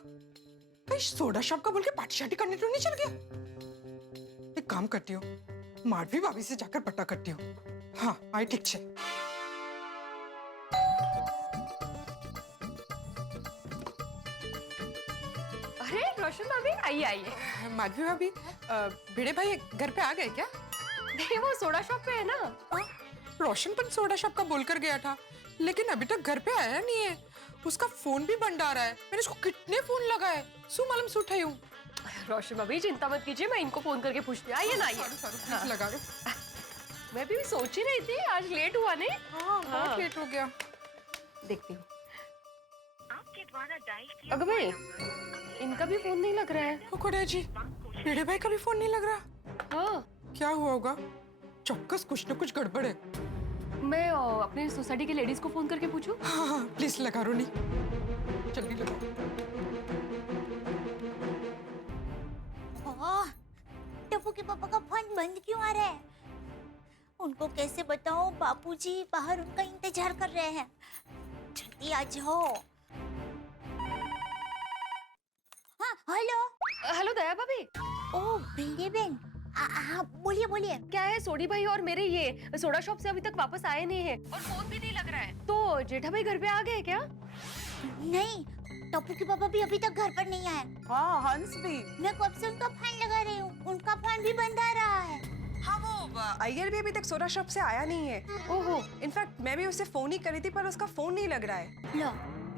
कहीं सोडा शॉप का बोल के पार्टी शार्टी करने तो नहीं चल गया? एक काम करती हूँ, माधवी भाभी से जाकर पता करती हूँ। हाँ, आई ठीक छे। अरे रोशन भाभी, आइए आइए। माधवी भाभी, भिड़े भाई घर पे आ गए क्या? नहीं, वो सोडा शॉप पे है ना। रोशन पण सोडा शॉप का बोलकर गया था, लेकिन अभी तक घर पे आया नहीं है। उसका फोन भी बंद आ रहा है। मैंने उसको कितने फोन लगाए, सु मालूम सुठाई हूँ। रोशन भाभी चिंता मत कीजिए, मैं इनको फोन करके पूछती हूँ। आइए ना, आइए। प्लीज लगा दो। मैं भी सोच ही रही थी, आज लेट हुआ नहीं? हाँ, बहुत लेट हो गया। देखती हूँ। अगर भाई, इनका भी फोन नहीं लग रहा है। कुकुड़े जी, भिड़े भाई का भी फोन नहीं लग रहा। हाँ, क्या हुआ होगा? चौक्कस कुछ न कुछ गड़बड़ है। मैं अपने सोसाइटी के लेडीज को फोन करके पूछूं? हाँ, प्लीज लगा रोनी, जल्दी लगाओ। टप्पू के पापा का फोन बंद क्यों आ रहा है? उनको कैसे बताऊं, बापूजी बाहर उनका इंतजार कर रहे हैं। जल्दी आ जाओ। हाँ, हेलो। हेलो दया भाभी। ओह भिंडी बहन, हाँ बोलिए बोलिए। क्या है, सोडी भाई और मेरे ये सोडा शॉप से अभी तक वापस आए नहीं है और फोन भी नहीं लग रहा है। तो जेठा भाई घर पे आ गए क्या? नहीं, टप्पू के पापा भी अभी तक घर पर नहीं आए। हाँ, हंस भी। मैं कब से उनका फोन लगा रही हूँ, उनका फोन भी बंद आ रहा है। हाँ, वो अय्यर भी अभी तक सोडा शॉप से आया नहीं है। ओहो। इनफैक्ट मैं भी उसे फोन ही करी थी, पर उसका फोन नहीं लग रहा है। लो,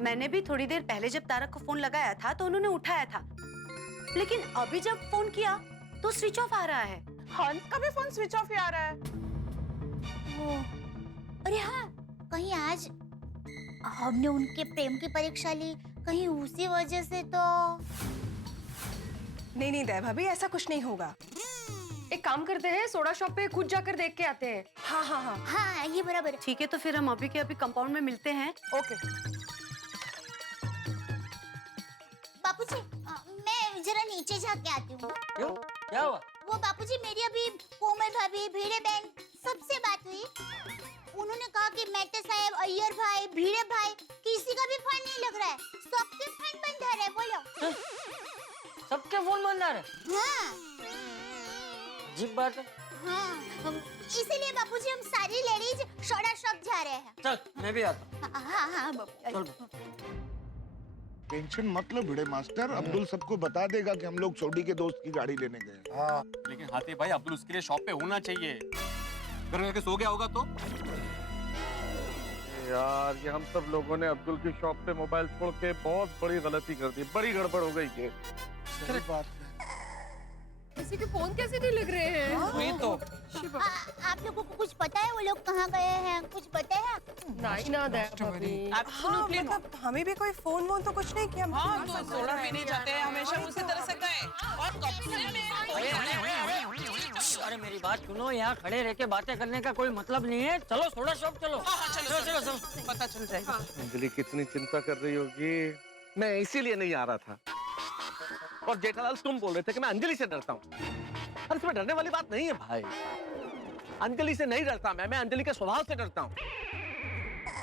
मैंने भी थोड़ी देर पहले जब तारक को फोन लगाया था तो उन्होंने उठाया था, लेकिन अभी जब फोन किया तो स्विच ऑफ आ रहा है। हंस का भी फोन स्विच ऑफ ही आ रहा है। अरे हाँ, कहीं आज हमने उनके प्रेम की परीक्षा ली, कहीं उसी वजह से तो। नहीं नहीं दया भाभी, ऐसा कुछ नहीं होगा। एक काम करते हैं, सोडा शॉप पे खुद जाकर देख के आते हैं। हाँ हाँ हाँ हाँ, ये बराबर है। ठीक है, तो फिर हम अभी के अभी कंपाउंड में मिलते हैं। ओके। बापूजी, मैं जरा नीचे जाके आती हूँ। क्यों, क्या हुआ? वो बापूजी, मेरी अभी कोमल भाभी, भिड़े बहन सबसे बात हुई। उन्होंने कहा कि मेहता साहब, अय्यर भाई, भिड़े भाई, किसी का भी फोन नहीं लग रहा है, सबके फोन बंद है। बोलो सबके फोन बंद आ रहे? हाँ अजीब बात है। हाँ, इसीलिए बापूजी हम सारी लेडीज सोडा शॉप जा रहे हैं। चल मैं भी आता हूँ। हाँ बापू। टेंशन मत लो भिड़े मास्टर, अब्दुल सबको बता देगा कि हम लोग सोडी के दोस्त की गाड़ी लेने गए। हाँ लेकिन हाथी भाई अब्दुल उसके लिए शॉप पे होना चाहिए। घर में आके सो गया होगा तो यार, ये हम सब लोगों ने अब्दुल की शॉप पे मोबाइल छोड़ के बहुत बड़ी गलती कर दी, बड़ी गड़बड़ हो गई। ये सही बात है। किसी के फोन कैसे नहीं लग रहे हैं? वही तो। आप लोगों को कुछ पता है वो लोग कहाँ गए हैं? कुछ पता है? नहीं ना Absolutely not. हमें भी कोई फोन वोन तो कुछ नहीं किया। हाँ, तो सोडा पीने जाते हैं हमेशा उसी तरह से गए। और कब से अरे मेरी बात सुनो, यहाँ खड़े रह के बातें करने का कोई मतलब नहीं है। चलो सोडा शॉप चलो। चलो चलो चलो, पता चल जाएगा। अंजलि कितनी चिंता कर रही होगी। मैं इसीलिए नहीं आ रहा था। और जेठालाल तुम बोल रहे थे कि मैं अंजलि से डरता हूँ। अरे इसमें डरने वाली बात नहीं है भाई। अंजलि से नहीं डरता मैं अंजलि के स्वभाव से डरता हूँ।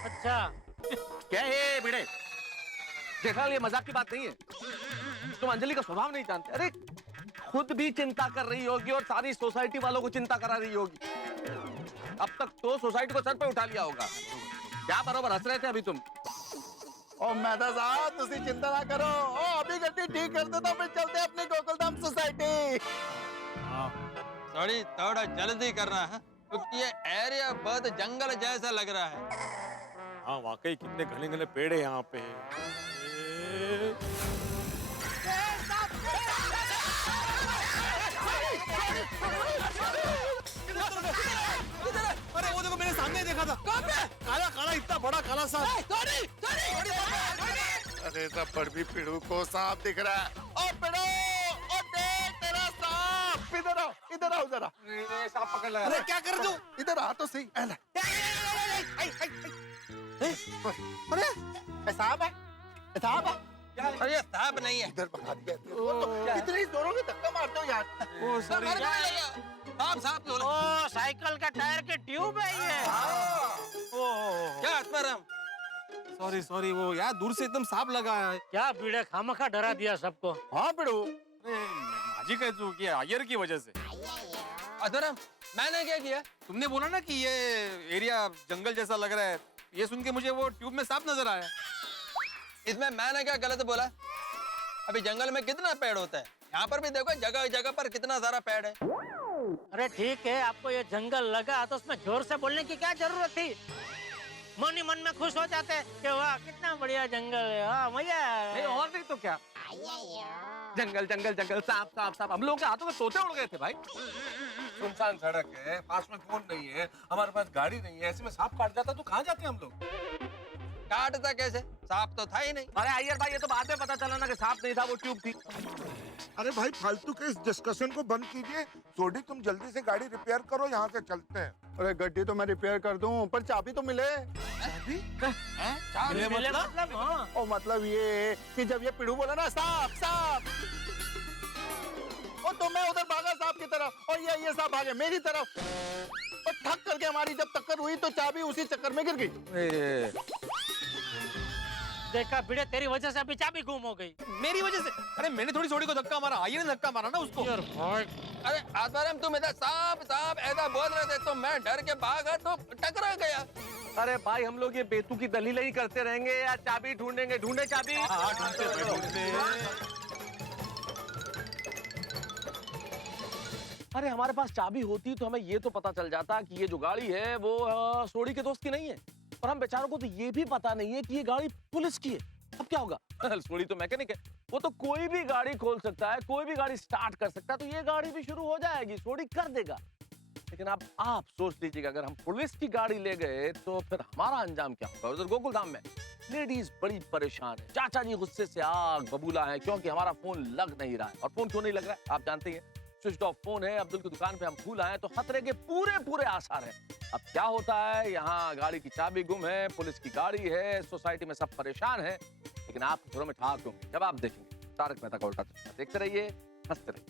अच्छा क्या है भिड़े? जेठालाल ये मजाक की बात नहीं है। तुम अंजलि का स्वभाव नहीं जानते। अरे खुद भी चिंता कर रही होगी और सारी सोसाइटी वालों को चिंता करा रही होगी। अब तक तो सोसाइटी को सर पे उठा लिया होगा। क्या बरोबर हंस रहे थे अभी तुम? ओ मेहता साहब, तुसी चिंता ना करो। ओ अभी गड्डी ठीक कर दो तो फिर चलते हैं अपनी गोकुलधाम सोसाइटी। थोड़ी थोड़ा जल्दी करना है क्योंकि ये एरिया बहुत जंगल जैसा लग रहा है। हाँ वाकई कितने घने घने पेड़ है यहाँ पे। अरे वो देखो, मैंने सामने देखा था। कहाँ पे? काला काला, इतना बड़ा काला सांप। अरे सब पर भी पिड़ू को सांप दिख रहा है। ओ पिड़ो, ओ देख तेरा सांप। इधर आओ, इधर आओ जरा। सांप पकड़ लगा। अरे क्या कर दूं? इधर आ तो सही। अरे सांप है, सांप है। अरे ये सांप नहीं है। इधर भगा दिया। इतनी जोरों से धक्का मारते हो यार। ओ सॉरी। सांप ओ साइकिल का टायर के ट्यूब है ये। क्या आत्माराम? सॉरी सॉरी, वो यार दूर से एकदम सांप लगा है। क्या भीड़े खामखा डरा दिया सबको। हाँ पिड़ू, माजी का जो किया अय्यर की वजह से। आत्माराम मैंने क्या किया? तुमने बोला ना कि ये एरिया जंगल जैसा लग रहा है, ये सुन के मुझे वो ट्यूब में सांप नजर आया। इसमें मैंने क्या गलत बोला? अभी जंगल में कितना पेड़ होता है, यहाँ पर भी देखो जगह जगह पर कितना सारा पेड़ है। अरे ठीक है, आपको ये जंगल लगा तो उसमें जोर से बोलने की क्या जरूरत थी? मन ही मन में खुश हो जाते कि वाह कितना बढ़िया जंगल है, हाँ मजा नहीं और नहीं तो क्या? जंगल जंगल जंगल, सांप सांप सांप। हम लोगों के हाथों में तोते उड़ गए थे भाई। सुनसान सड़क है, पास में फोन नहीं है, हमारे पास गाड़ी नहीं है, ऐसे में सांप काट जाता तो कहाँ जाते हम लोग? काटता कैसे? सांप तो था ही नहीं। अरे अय्यर भाई, ये तो बाद में पता चला ना कि सांप नहीं था, वो ट्यूब थी। अरे भाई फालतू के इस डिस्कशन को बंद कीजिए। सोडी तुम जल्दी से गाड़ी रिपेयर करो, यहाँ से चलते हैं। अरे गड्डी तो मैं रिपेयर कर दूं, पर चाबी तो मिले। मिले मतलब? हाँ। ओ मतलब ये कि जब ये पिड़ू बोला ना सांप सांप, और तो मैं उधर भागा सांप की तरफ और ये सांप भागे मेरी तरफ, और ठक करके हमारी जब टक्कर हुई तो चाबी उसी चक्कर में गिर गई। देखा भिड़े, तेरी वजह से अभी चाबी गुम हो गई। मेरी वजह से? अरे मैंने थोड़ी सोडी को धक्का मारा, अय्यर ने धक्का मारा ना उसको। अरे आत्माराम तुम इधर सांप सांप ऐसा बोल रहे थे तो मैं डर के भागा तो टकरा गया। अरे भाई हम लोग ये बेतू की दलील ही करते रहेंगे या चाबी ढूंढेंगे? ढूंढे चाबी। अरे हमारे पास चाबी होती तो हमें ये तो पता चल जाता कि ये जो गाड़ी है वो सोडी के दोस्त की नहीं है, और हम बेचारों को तो ये भी पता नहीं है कि ये गाड़ी पुलिस की है। अब क्या होगा? सोडी तो मैकेनिक है, वो तो कोई भी गाड़ी खोल सकता है, कोई भी गाड़ी स्टार्ट कर सकता है, तो ये गाड़ी भी शुरू हो जाएगी, सोडी कर देगा। लेकिन अब आप सोच लीजिएगा, अगर हम पुलिस की गाड़ी ले गए तो फिर हमारा अंजाम क्या होगा? उधर गोकुलधाम में लेडीज बड़ी परेशान है, चाचा जी गुस्से से आग बबूला है क्योंकि हमारा फोन लग नहीं रहा है। और फोन क्यों नहीं लग रहा है आप जानते हैं, स्विच ऑफ फोन है। अब्दुल की दुकान पे हम फूल आए तो खतरे के पूरे पूरे आसार हैं। अब क्या होता है, यहाँ गाड़ी की चाबी गुम है, पुलिस की गाड़ी है, सोसाइटी में सब परेशान है, लेकिन आप घरों में ठाक होंगे जब आप देखेंगे तारक मेहता का उल्टा चश्मा। देखते रहिए, हंसते रहिए।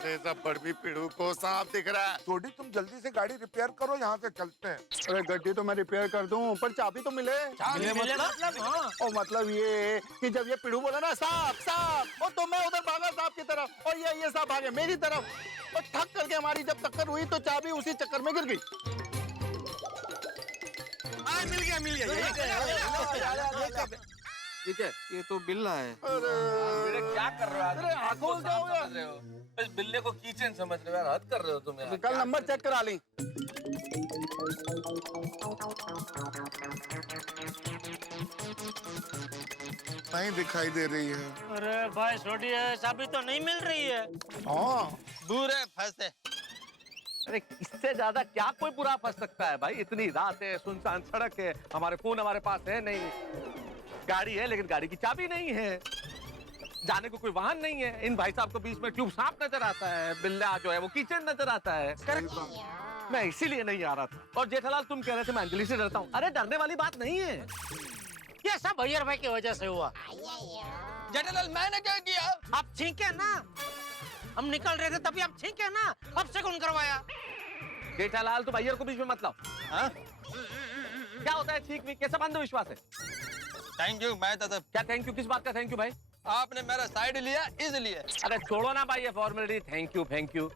अरे सब बड़वी पिड़ू को सांप दिख रहा है। छोटी तुम जल्दी से गाड़ी रिपेयर करो, यहाँ से चलते हैं। अरे गड्डी तो मैं रिपेयर कर दूं, पर चाबी तो मिले। और मतलब ये कि जब ये पिड़ू बोला ना सांप सांप, और तो मैं उधर भागा सांप की तरफ, और ये सांप भागे मेरी तरफ, और ठक करके हमारी जब टक्कर हुई तो चाबी उसी चक्कर में गिर गई। मिल गया ठीक है, ये तो बिल्ला है। अरे क्या कर रहे हो? अरे आंखों में क्या हो गया? इस बिल्ले को कीचन समझ रहे हो यार, हद कर रहे हो तुम यार। कल नंबर चेक करा ली। नहीं दिखाई दे रही है। अरे भाई छोटी चाबी तो नहीं मिल रही है। हाँ दूर है फंसे। अरे इससे ज्यादा क्या कोई बुरा फंस सकता है भाई? इतनी रात है, सुनसान सड़क है, हमारे फोन हमारे पास है नहीं, गाड़ी है लेकिन गाड़ी की चाबी नहीं है, जाने को कोई वाहन नहीं है। इन भाई साहब को बीच में ट्यूब सांप नजर आता है, बिल्ला जो है वो कीचड़ नजर आता है। मैं इसीलिए नहीं आ रहा था। और जेठालाल तुम कह रहे थे मैं अंजलि से डरता हूँ, अरे डरने वाली बात नहीं है। ये सब भैया भाई की वजह से हुआ। जेठालाल मैंने क्या किया? आप छींके ना, हम निकल रहे थे तभी आप छींके ना, अब से कौन करवाया? जेठालाल तुम अय्यर को बीच में मत लाओ। क्या होता है ठीक भी, कैसा अंधविश्वास है? Thank you. मैं तो क्या थैंक यू? किस बात का थैंक यू भाई? आपने मेरा साइड लिया इसलिए। अरे छोड़ो ना भाई ये फॉर्मेलिटी, थैंक यू।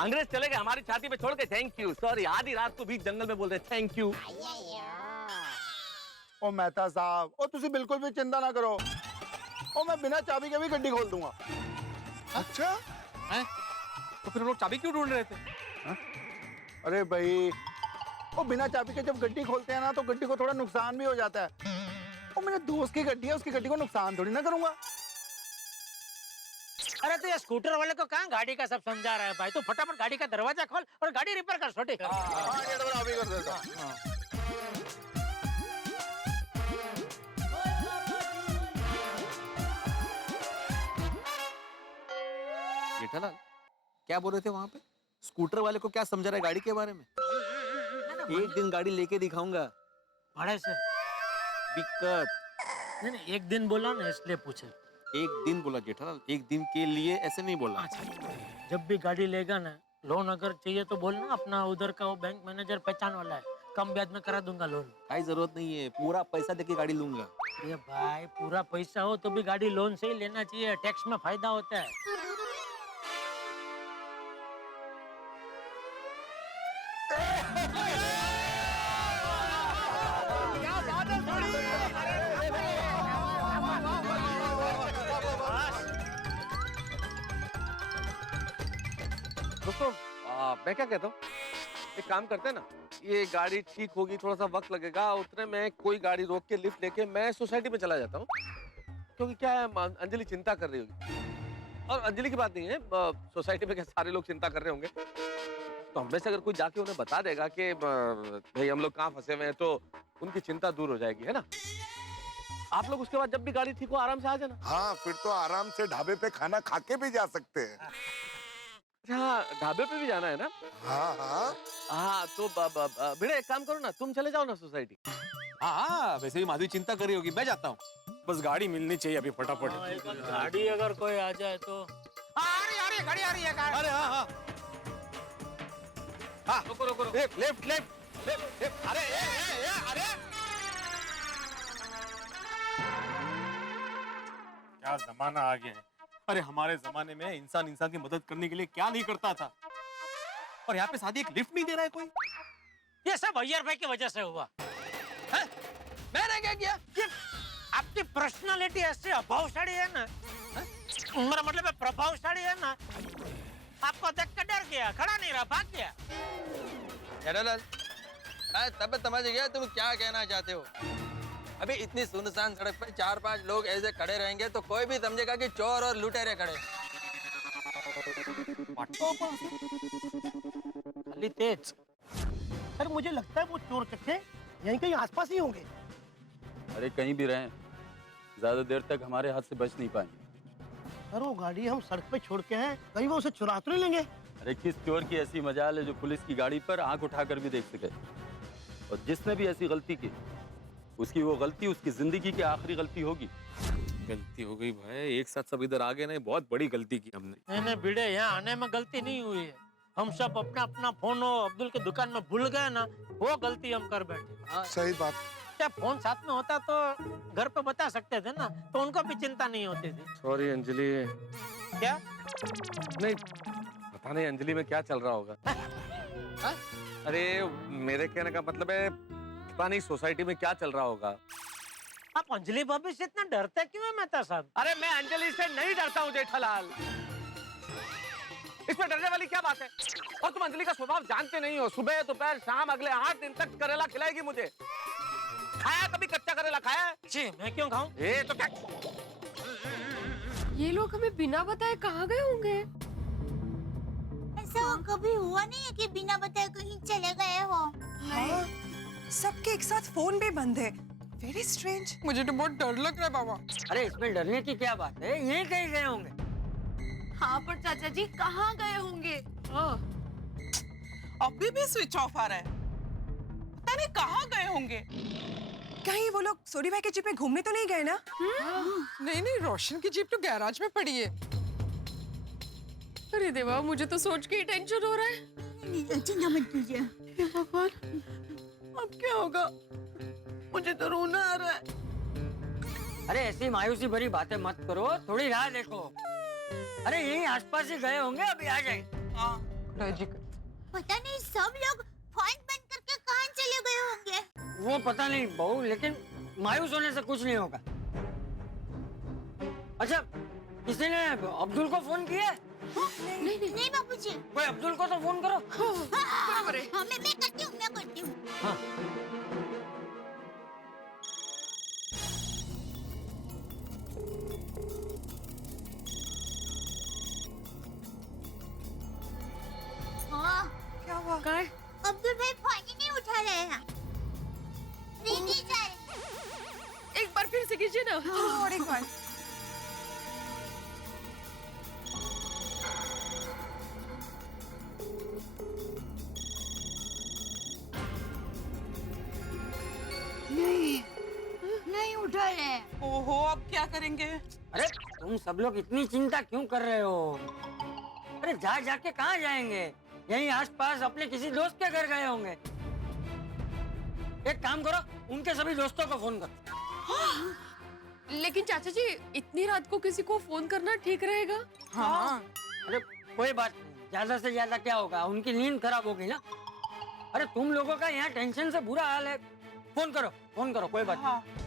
अंग्रेज चले गए, हमारी छाती पे छोड़ के थैंक यू, सॉरी। आधी रात को बीच जंगल में बोल रहे थैंक यू। ओ मेहता साहब, ओ तुसी बिल्कुल भी चिंता ना करो, ओ मैं बिना चाबी के भी गड्डी खोल दूंगा। अच्छा हैं? तो फिर हम लोग चाबी क्यों ढूंढ रहे थे? अरे भाई, ओ बिना चाबी के जब गड्डी खोलते हैं ना तो गड्डी को थोड़ा नुकसान भी हो जाता है। ओ मेरे दोस्त की गड्डी है, उसकी गड्डी को नुकसान थोड़ी ना करूंगा। अरे तो ये स्कूटर वाले को कहाँ गाड़ी का सब समझा रहा है भाई? तो फटाफट गाड़ी का दरवाजा खोल और गाड़ी रिपेयर कर छोटी। ये तो अभी कर देता हूं। जेठालाल क्या बोल रहे थे वहां पे? स्कूटर वाले को क्या समझा रहा है गाड़ी के बारे में? एक दिन गाड़ी लेके दिखाऊंगा भाड़े से। दिक्कत नहीं, एक दिन बोला ना इसलिए पूछे। एक दिन बोला जेठालाल, एक दिन के लिए ऐसे नहीं बोला। जब भी गाड़ी लेगा ना, लोन अगर चाहिए तो बोलना, अपना उधर का वो बैंक मैनेजर पहचान वाला है, कम ब्याज में करा दूंगा लोन। कोई जरूरत नहीं है, पूरा पैसा देके गाड़ी लूंगा। ये भाई पूरा पैसा हो तो भी गाड़ी लोन से ही लेना चाहिए, टैक्स में फायदा होता है। दोस्तों मैं क्या कहता हूँ, एक काम करते हैं ना, ये गाड़ी ठीक होगी, थोड़ा सा वक्त लगेगा, उतने में कोई गाड़ी रोक के लिफ्ट लेके मैं सोसाइटी में चला जाता हूँ, क्योंकि क्या है अंजलि चिंता कर रही होगी। और अंजलि की बात नहीं है, सोसाइटी में क्या सारे लोग चिंता कर रहे होंगे, तो हम में से अगर कोई जाके उन्हें बता देगा कि भाई हम लोग कहाँ फंसे हुए हैं, तो उनकी चिंता दूर हो जाएगी, है ना? आप लोग उसके बाद जब भी गाड़ी ठीक हो आराम से आ जाना। हाँ, फिर तो आराम से ढाबे पे खाना खा के भी जा सकते हैं। हाँ, ढाबे पे भी जाना है ना? हाँ हाँ हाँ, तो भिड़े एक काम करो ना, तुम चले जाओ ना सोसाइटी। हाँ, वैसे भी माधवी चिंता कर रही होगी, मैं जाता हूँ। बस गाड़ी मिलनी चाहिए अभी फटाफट। गाड़ी अगर कोई आ जाए तो। आ रही है गाड़ी, आ रही है गाड़ी। अरे हाँ, रुको, लेफ्ट, अरे अरे क्या जमाना आ गया है। अरे हमारे जमाने में इंसान की मदद करने के लिए क्या नहीं करता था, और यहाँ पे शादी एक लिफ्ट नहीं दे रहा है कोई। ये सब भैया भाई की वजह से हुआ है? मैंने क्या किया? ये आपकी पर्सनालिटी ऐसे अभावशाली है ना, मेरा मतलब है प्रभावशाली है ना, आपको देख कर डर गया, खड़ा नहीं रहा, भाग गया। जेठालाल, तब समझ गया तुम क्या कहना चाहते हो। अभी इतनी सुनसान सड़क पर 4-5 लोग ऐसे खड़े रहेंगे तो कोई भी समझेगा कि चोर और लुटेरे खड़े। खाली तेज। सर मुझे लगता है वो चोर चक्के यहीं कहीं आसपास ही होंगे। अरे कहीं भी रहें, ज्यादा देर तक हमारे हाथ से बच नहीं पाएंगे। सर वो गाड़ी हम सड़क पे छोड़ के हैं, कहीं वो उसे चुरा तो नहीं लेंगे? अरे किस चोर की ऐसी मजाल है जो पुलिस की गाड़ी पर आंख उठाकर भी देख सके। और जिसने भी ऐसी गलती की, उसकी वो गलती उसकी जिंदगी की आखिरी गलती होगी। गलती हो गई भाई, एक साथ सब इधर आ गए ना, बहुत बड़ी गलती की हमने। नहीं भिड़े, यहाँ आने में गलती नहीं हुई है। हम सब अपना अपना फोन अब्दुल के दुकान में भूल गए ना, वो गलती हम कर बैठे। सही बात। क्या फोन साथ में होता तो घर पे बता सकते थे ना, तो उनको भी चिंता नहीं होती थी। सॉरी अंजलि। क्या? नहीं, पता नहीं अंजलि में क्या चल रहा होगा। अरे मेरे कहने का मतलब है, पता नहीं सोसाइटी में क्या चल रहा होगा। आप अंजलि भाभी से इतना डरते क्यों है मेहता साहब? अरे मैं अंजलि से नहीं डरता हूँ जेठालाल। इसमें डरने वाली क्या बात है? और तुम अंजलि का स्वभाव जानते नहीं हो। सुबह दोपहर शाम अगले 8 दिन तक करेला खिलाएगी मुझे। खाया कभी कच्चा करेला खाया है? जी मैं क्यों खाऊं? ये तो क्या? ये लोग हमें बिना बताए कहाँ गए होंगे? ऐसा कभी हुआ नहीं है कि बिना बताए कहीं चले गए हो? हाँ, सबके एक साथ फोन भी बंद है। Very strange. मुझे तो बहुत डर लग रहा है बाबा। अरे इसमें डरने की क्या बात है, यहीं कहीं गए होंगे। हाँ पर चाचा जी कहाँ गए होंगे? अभी भी स्विच ऑफ आ रहा है, पता नहीं कहाँ गए होंगे। कहीं वो लोग सोरी भाई के जीप में घूमने तो नहीं गए ना? नहीं नहीं, रोशन की जीप तो गैराज में पड़ी है। अरे देवा, मुझे तो सोच के ही टेंशन हो रहा है। चिंता मत कीजिए। हे भगवान, अब क्या होगा? मुझे तो रोना आ रहा है। अरे ऐसी मायूसी भरी बातें मत करो, थोड़ी राह देखो। अरे यहीं आसपास ही गए होंगे, अभी आ जाएंगे। पता नहीं सब लोग फोन बंद करके कहाँ चले गए होंगे। वो पता नहीं बहू, लेकिन मायूस होने से कुछ नहीं होगा। अच्छा, किसी ने अब्दुल को फोन किया? नहीं बाबूजी। कोई अब्दुल को तो फोन करो। हाँ, मैं करती हूँ। हाँ। क्या हुआ? अब्दुल भाई फोन ही नहीं उठा रहे हैं। रिंग ही जा रही है। एक बार फिर से कीजिए ना। और एक बार। नहीं उठा रहे। ओहो, अब क्या करेंगे? अरे तुम सब लोग इतनी चिंता क्यों कर रहे हो? अरे जा जाके कहाँ जाएंगे, यहीं आसपास अपने किसी दोस्त के घर गए होंगे। एक काम करो, उनके सभी दोस्तों को फोन करो। लेकिन चाचा जी, इतनी रात को किसी को फोन करना ठीक रहेगा? हाँ। अरे कोई बात नहीं, ज्यादा से ज्यादा क्या होगा, उनकी नींद खराब होगी ना। अरे तुम लोगों का यहाँ टेंशन से बुरा हाल है, फोन करो, कोई बात नहीं।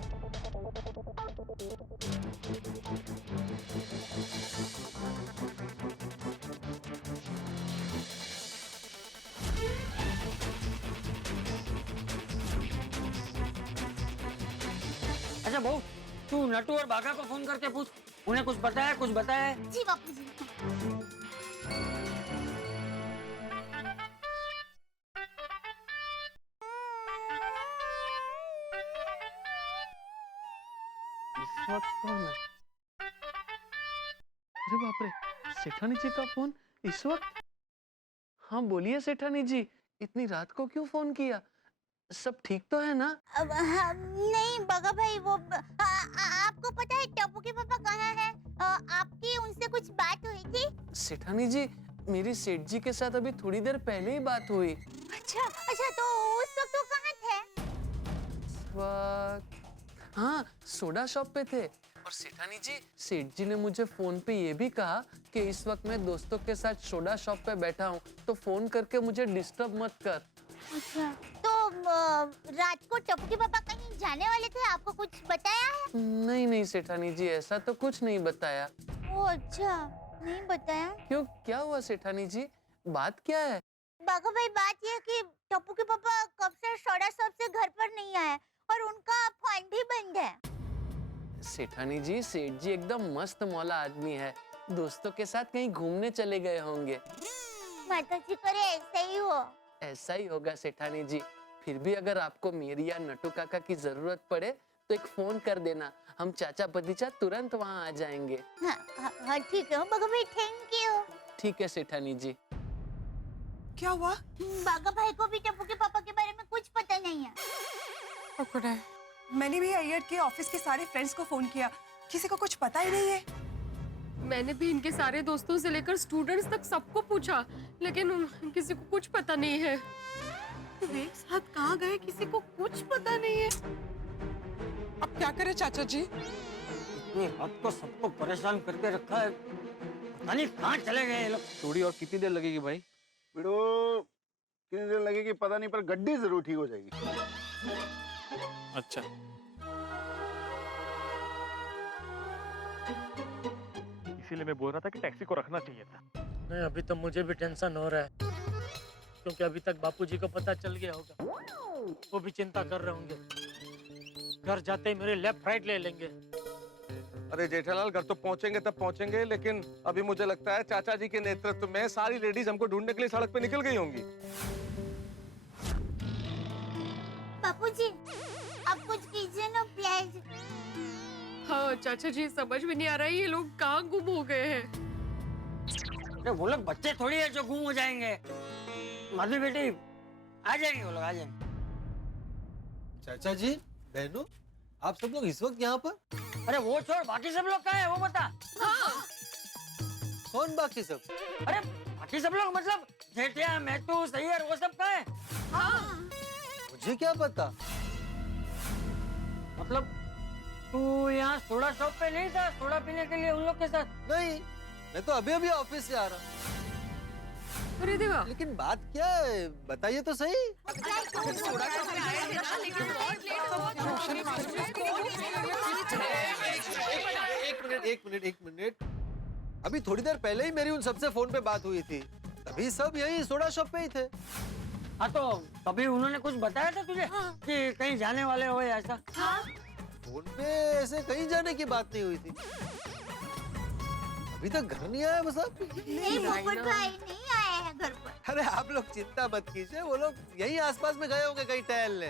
अच्छा बहू, तू नटू और बाघा को फोन करके पूछ, उन्हें कुछ बताया? जी बापूजी। इस वक्त कौन है? अरे बाप रे, सेठानी जी का फोन इस वक्त? हाँ बोलिए सेठानी जी, इतनी रात को क्यों फोन किया? सब ठीक तो है ना? नहीं बगा भाई, वो आपको पता है टप्पू के पापा कहाँ हैं? आपकी उनसे कुछ बात हुई थी? सेठानी जी, मेरी सेठ जी के साथ अभी थोड़ी देर पहले ही बात हुई। अच्छा, तो उस वक्त वो कहाँ थे? हाँ, सोडा शॉप पे थे। और सेठानी जी, सेठ जी ने मुझे फोन पे ये भी कहा कि इस वक्त मैं दोस्तों के साथ सोडा शॉप पे बैठा हूँ, तो फोन करके मुझे डिस्टर्ब मत कर। अच्छा, तो रात को टप्पू के पापा कहीं जाने वाले थे, आपको कुछ बताया है? नहीं सेठानी जी, ऐसा तो कुछ नहीं बताया। ओ अच्छा, नहीं बताया? क्यों, क्या हुआ सेठानी जी, बात क्या है? बाघा भाई, बात यह है कि टप्पू के पापा कब से सोडा शॉप से घर पर नहीं आए और उनका फोन भी बंद है। सेठानी जी, सेठ जी एकदम मस्त मौला आदमी है, दोस्तों के साथ कहीं घूमने चले गए होंगे। माता जी करे ऐसा ही हो। ऐसा ही होगा सेठानी जी। फिर भी अगर आपको मेरी या नटू काका की जरूरत पड़े तो एक फोन कर देना, हम चाचा भतीजा तुरंत वहाँ आ जाएंगे। हाँ ठीक है बाघा भाई, थैंक यू। ठीक है सेठानी जी। क्या हुआ? बाघा भाई को भी टप्पू के पापा के बारे में कुछ पता नहीं है। मैंने भी अय्यर के ऑफिस के सारे फ्रेंड्स को फोन किया, किसी को कुछ पता ही नहीं है। मैंने भी इनके सारे दोस्तों से लेकर स्टूडेंट्स तक सबको पूछा, लेकिन किसी को कुछ पता नहीं है। एक साथ कहाँ गए किसी को कुछ पता नहीं है। अब क्या करे चाचा जी? इतनी हद को सबको परेशान करके रखा है, पता नहीं कहाँ चले गए ये लोग। थोड़ी और कितनी देर लगेगी भाई? बिड़ो कितनी देर लगेगी पता नहीं, पर गड्डी जरूर ठीक हो जाएगी। अच्छा, इसीलिए मैं बोल रहा था कि टैक्सी को रखना चाहिए था। नहीं, अभी तो मुझे भी टेंशन हो रहा है, क्योंकि अभी तक बापूजी को पता चल गया होगा। वो भी चिंता कर रहे होंगे, घर जाते ही मेरे लेफ्ट राइट ले लेंगे। अरे जेठालाल, घर तो पहुंचेंगे तब पहुंचेंगे, लेकिन अभी मुझे लगता है चाचा जी के नेतृत्व में सारी लेडीज हमको ढूंढने के लिए सड़क पे निकल गई होंगी। बापूजी, आप कुछ कीजिए ना प्लीज। हाँ चाचा जी, समझ में नहीं आ रहा है ये लोग कहाँ गुम हो गए हैं। अरे वो लोग बच्चे थोड़ी है जो गुम हो जाएंगे। माधवी बेटी, आ जाएंगे वो लोग, आ जाएंगे। चाचा जी, बहनों, आप सब लोग इस वक्त यहाँ पर? अरे वो छोड़, बाकी सब लोग कहाँ है वो बता। हाँ। कौन बाकी सब? अरे बाकी सब लोग मतलब जेठिया, मैथू, सैयर, वो सब कहाँ है? हाँ। मुझे क्या पता। मतलब तू यहाँ सोडा शॉप पे नहीं था सोडा पीने के लिए उन लोग के साथ? नहीं, मैं तो अभी अभी ऑफिस से आ रहा हूँ। अरे देवा, लेकिन बात क्या है, बताइए तो सही। एक मिनट। अभी थोड़ी देर पहले ही मेरी उन सबसे फोन पे बात हुई थी, तभी सब यही सोडा शॉप पे ही थे। हाँ, तो कभी उन्होंने कुछ बताया था तुझे कि कहीं जाने वाले हो या ऐसा? फोन पे ऐसे कहीं जाने की बात नहीं हुई थी। अभी तक घर नहीं आया वो सब? नहीं, पोपट भाई नहीं आए हैं घर पर। अरे आप लोग चिंता मत कीजिए, वो लोग यहीं आसपास में गए होंगे कहीं टहलने।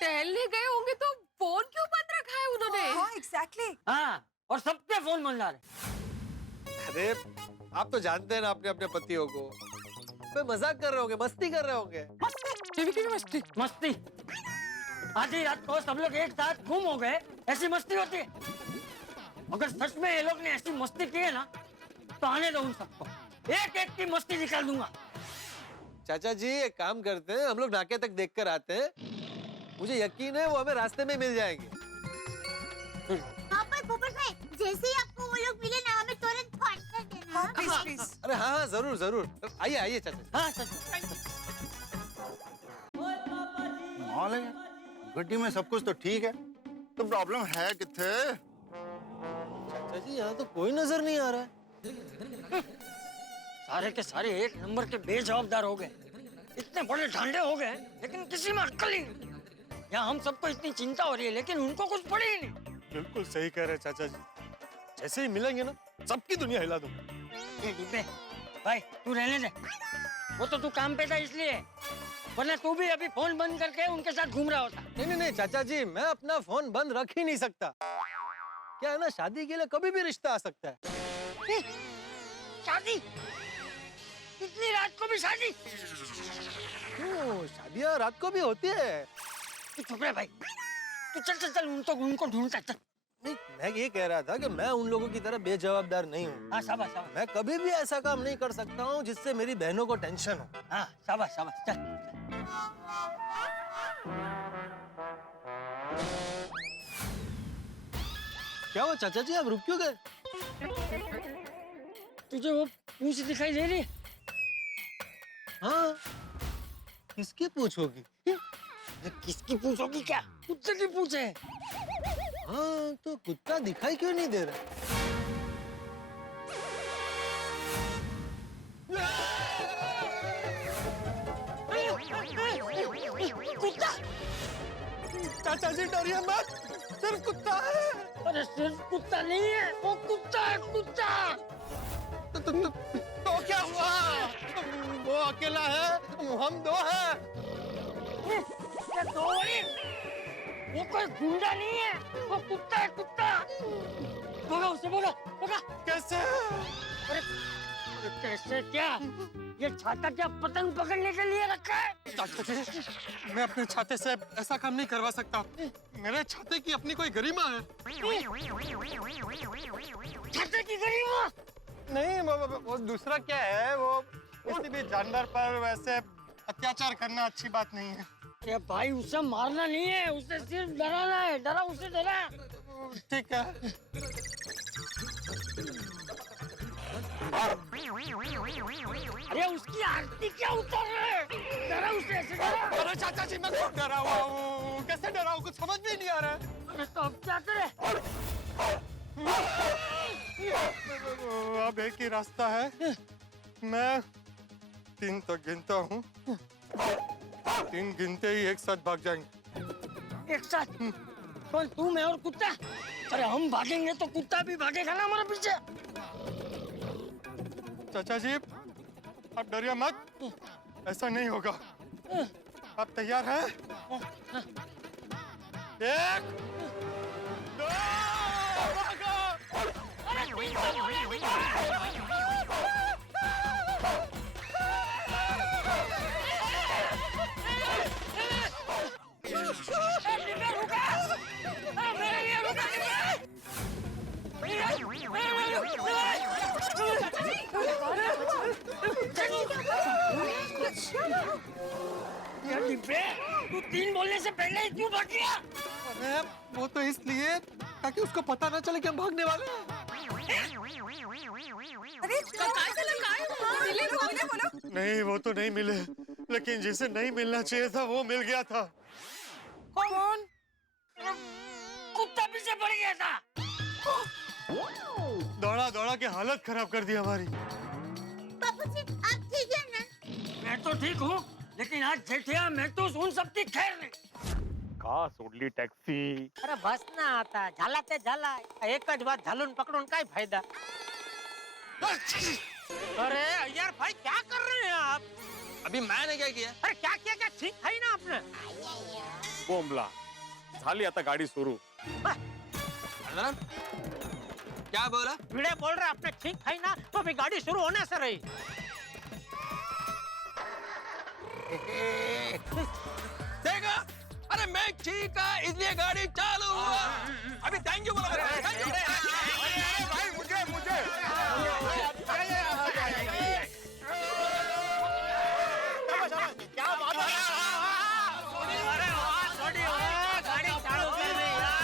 टहलने गए होंगे तो फोन क्यों बंद रखा है उन्होंने? हाँ, एग्जैक्टली। हाँ, और सबके फोन बंद आ रहे। अरे आप तो जानते हैं ना अपने अपने पतियों को। वे मजाक कर रहे होंगे, मस्ती कर रहे होंगे। मस्ती? मस्ती? आधी रात को सब लोग एक साथ गुम हो गए, ऐसी मस्ती होती है? अगर सच में ये लोग ने ऐसी मस्ती की है ना, तो आने दो उन सबको, एक एक की मस्ती निकाल दूंगा। चाचा जी, एक काम करते हैं, हम लोग नाके तक देख कर आते हैं। मुझे यकीन है वो हमें रास्ते में मिल जाएंगे। हाँ, पर पोपट भाई, जैसे ही आपको वो लोग मिले ना, हमें तुरंत फोन कर देना। हाँ, प्लीज। अरे हाँ, जरूर जरूर। आइए चाचा जी। हाँ चाचा। माहौल है, गड्डी में सब कुछ तो ठीक है, तो प्रॉब्लम है किथे? चाचा जी, यहाँ तो कोई नजर नहीं आ रहा है। सारे के सारे एक नंबर के बेजवाबदार हो गए, इतने बड़े ढांडे हो गए, लेकिन किसी में अक्ल ही नहीं। यहाँ हम सबको इतनी चिंता हो रही है, लेकिन उनको कुछ पड़ी ही नहीं। बिल्कुल सही कह रहे चाचा जी, जैसे ही मिलेंगे ना सबकी दुनिया हिला दूंगा। ये डिब्बे, भाई तू रहने दे, वो तो तू काम पे था इसलिए, वरना तू भी अभी फोन बंद करके उनके साथ घूम रहा होता। नहीं चाचा जी, मैं अपना फोन बंद रख ही नहीं सकता। क्या है ना, शादी के लिए कभी भी रिश्ता आ सकता है। शादी? इतनी रात को भी शादी? क्यों, शादियाँ रात को भी होती है। तू चुप रहे भाई, तू चल उनको ढूंढता चल। नहीं, मैं ये कह रहा था कि मैं उन लोगों की तरह बेजवाबदार नहीं हूँ। हाँ, शाबाश। मैं कभी भी ऐसा काम नहीं कर सकता हूँ जिससे मेरी बहनों को टेंशन हो। हाँ, शाबाश, चल। क्या हुआ चाचा जी, आप रुक क्यों गए? तुझे वो पूंछ दिखाई दे रही है? हाँ, किसकी पूंछ होगी? किसकी पूंछ होगी क्या? कुत्ते की पूंछ है। हाँ, तो कुत्ता दिखाई क्यों नहीं दे रहा? कुत्ता? चाचा जी डरिए मत, सिर्फ कुत्ता है। अरे सिर्फ कुत्ता नहीं है, वो कुत्ता है, कुत्ता। तो क्या हुआ? वो अकेला है, हम दो हैं। क्या दो है? वो कोई गुंडा नहीं है, वो कुत्ता है, कुत्ता। भगा उसे, भगा। कैसे? अरे कैसे क्या? ये छाता क्या पतंग पकड़ने के लिए रखा है? डॉक्टर जी, मैं अपने छाते से ऐसा काम नहीं करवा सकता। मेरे छाते की अपनी कोई गरिमा है। छाते की गरिमा? नहीं, वो दूसरा क्या है, वो किसी भी जानवर पर वैसे अत्याचार करना अच्छी बात नहीं है। अरे भाई, उसे मारना नहीं है, उसे सिर्फ डराना है। डरा, उसे डरा। ठीक है। अरे उसकी आरती क्या उतर रहा है? डरा उसे, ऐसे डरा। अरे चाचा जी, मैं खुद डरा हुआ हूँ। कैसे डराऊं, कुछ समझ में नहीं आ रहा है। अरे तो अब क्या करे? अब एक ही रास्ता है। मैं 3 तक गिनता हूँ। 3 गिनते ही एक साथ भाग जाएंगे। एक साथ? कौन, तू, मैं और कुत्ता? अरे हम भागेंगे तो कुत्ता भी भागेगा ना हमारे पीछे। चाचा जी, आप डरिए मत, ऐसा नहीं होगा। आप तैयार हैं? 1, 2, भागो! तू 3 बोलने से पहले ही क्यों भाग गया? अरे वो तो इसलिए ताकि उसको पता ना चले कि हम भागने वाले हैं। नहीं, वो तो नहीं मिले, लेकिन जिसे नहीं मिलना चाहिए था वो मिल गया था। कौन? कुत्ता पीछे पड़ गया था। दौड़ा दौड़ा के हालत खराब कर दी हमारी। बापूजी, आप ठीक है ना? मैं तो ठीक हूँ, लेकिन आज जेठिया मैं तो उन सबकी खैर नहीं। का सोडली टॅक्सी? अरे बस ना आता, झाला ते झाला. एकच बात झालून पकडून काय फायदा? अरे यार भाई, क्या कर रहे हैं आप? अभी मैंने क्या किया? अरे क्या किया? क्या ठीक है ना आपने? बोंबला झाली आता गाडी सुरू. क्या बोला? भिड़े बोल रहा आपने ठीक है ना, तो अभी गाड़ी शुरू होने से रही. देखा? अरे मैं ठीक है, इसलिए गाड़ी चालू हुआ। अभी थैंक यू बोला। भाई मुझे क्या बात है? अरे वाह, छोड़ी गाड़ी चालू कर दी यार.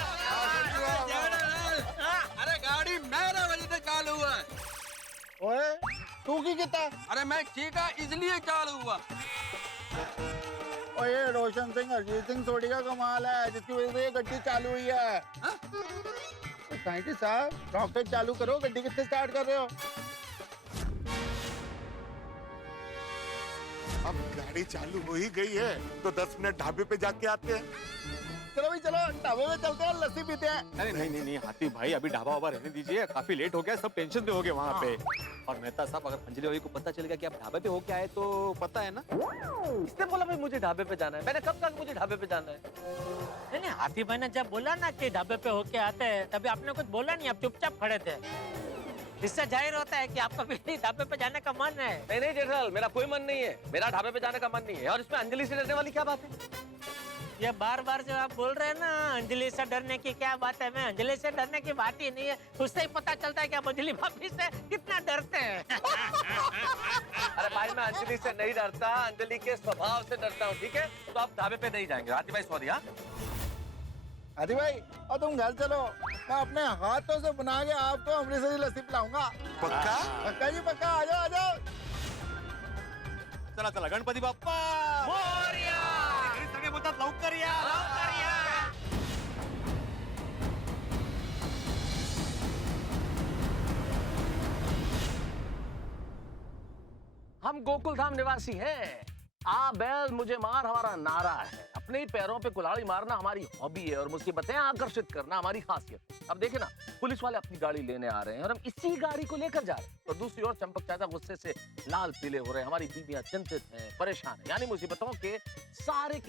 अरे गाड़ी मेरे वजह से चालू हुआ। ओए, तू की कितना? अरे मैं ठीक है, इसलिए चालू हुआ। और ये रोशन सिंह, अरिजीत सिंह सोडी का कमाल है, जिसकी वजह से ये गड्डी चालू हुई है। साइंटिस्ट साहब, रॉकेट चालू करो, गड्डी कितने स्टार्ट कर रहे हो? अब गाड़ी चालू हो ही गई है, तो 10 मिनट ढाबे पे जाके आते हैं। चलो भाई, चलो ढाबे में चलते हैं, लस्सी पीते हैं। अरे नहीं हाथी भाई, अभी ढाबा वाबा रहने दीजिए, काफी लेट हो गया, सब टेंशन में हो गए वहाँ पे. और मेहता साहब, अगर अंजलि भाई को पता चलेगा कि आप ढाबे पे होके आए तो पता है ना? इसने बोला भाई मुझे ढाबे पे जाना है, मैंने कब कहा मुझे ढाबे पे जाना है? नहीं, हाथी भाई ने जब बोला ना कि ढाबे पे होके आते हैं, तभी आपने कुछ बोला नहीं, आप चुपचाप खड़े थे. इससे जाहिर होता है कि आपका भी ढाबे पे जाने का मन है. नहीं जेठालाल, मेरा कोई मन नहीं है, मेरा ढाबे पे जाने का मन नहीं है. और इसमें अंजलि से डरने वाली क्या बात है? ये बार बार जो आप बोल रहे हैं ना, अंजलि से डरने की क्या बात है, मैं अंजलि से डरने की बात ही नहीं है. उससे ही पता चलता है कि आप अंजलि भाभी से कितना डरते हैं. अरे भाई, मैं अंजलि से नहीं डरता, अंजलि के स्वभाव से डरता हूँ. ठीक है, तो आप ढाबे पे नहीं जाएंगे. हाथी भाई सॉरी. हाँ हाथी भाई, और तुम घर चलो, मैं अपने हाथों से बना के आपको अमृतसरी लस्सी पिलाऊंगा. पक्का? पक्का जी पक्का. आ जाओ, आ जाओ. चला चला, गणपती बाप्पा मोरया. सगळे बोलतात लवकर या, लवकर या. हम गोकुल धाम निवासी हैं. आ बैल मुझे मार हमारा नारा है. अपने ही पैरों पे कुल्हाड़ी मारना हमारी हॉबी है और मुसीबतें आकर्षित करना हमारी खासियत. अब देखे ना, पुलिस वाले अपनी गाड़ी लेने आ रहे हैं और हम इसी गाड़ी को लेकर जा रहे हैं. और दूसरी ओर चंपक चाचा गुस्से से लाल पीले हो रहे हैं. हमारी बीवियां चिंतित हैं, परेशान हैं. यानी मुसीबतों के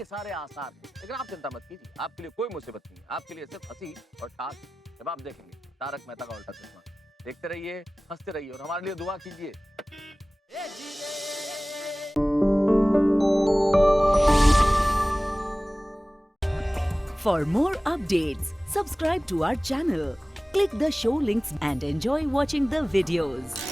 सारे आसार हैं. लेकिन आप चिंता मत कीजिए, आपके लिए कोई मुसीबत नहीं है. आपके लिए सिर्फ हंसी और ठाक. जब आप देखेंगे तारक मेहता का उल्टा चश्मा, देखते रहिए, हंसते रहिए और हमारे लिए दुआ कीजिए. For more updates, subscribe to our channel, click the show links and enjoy watching the videos.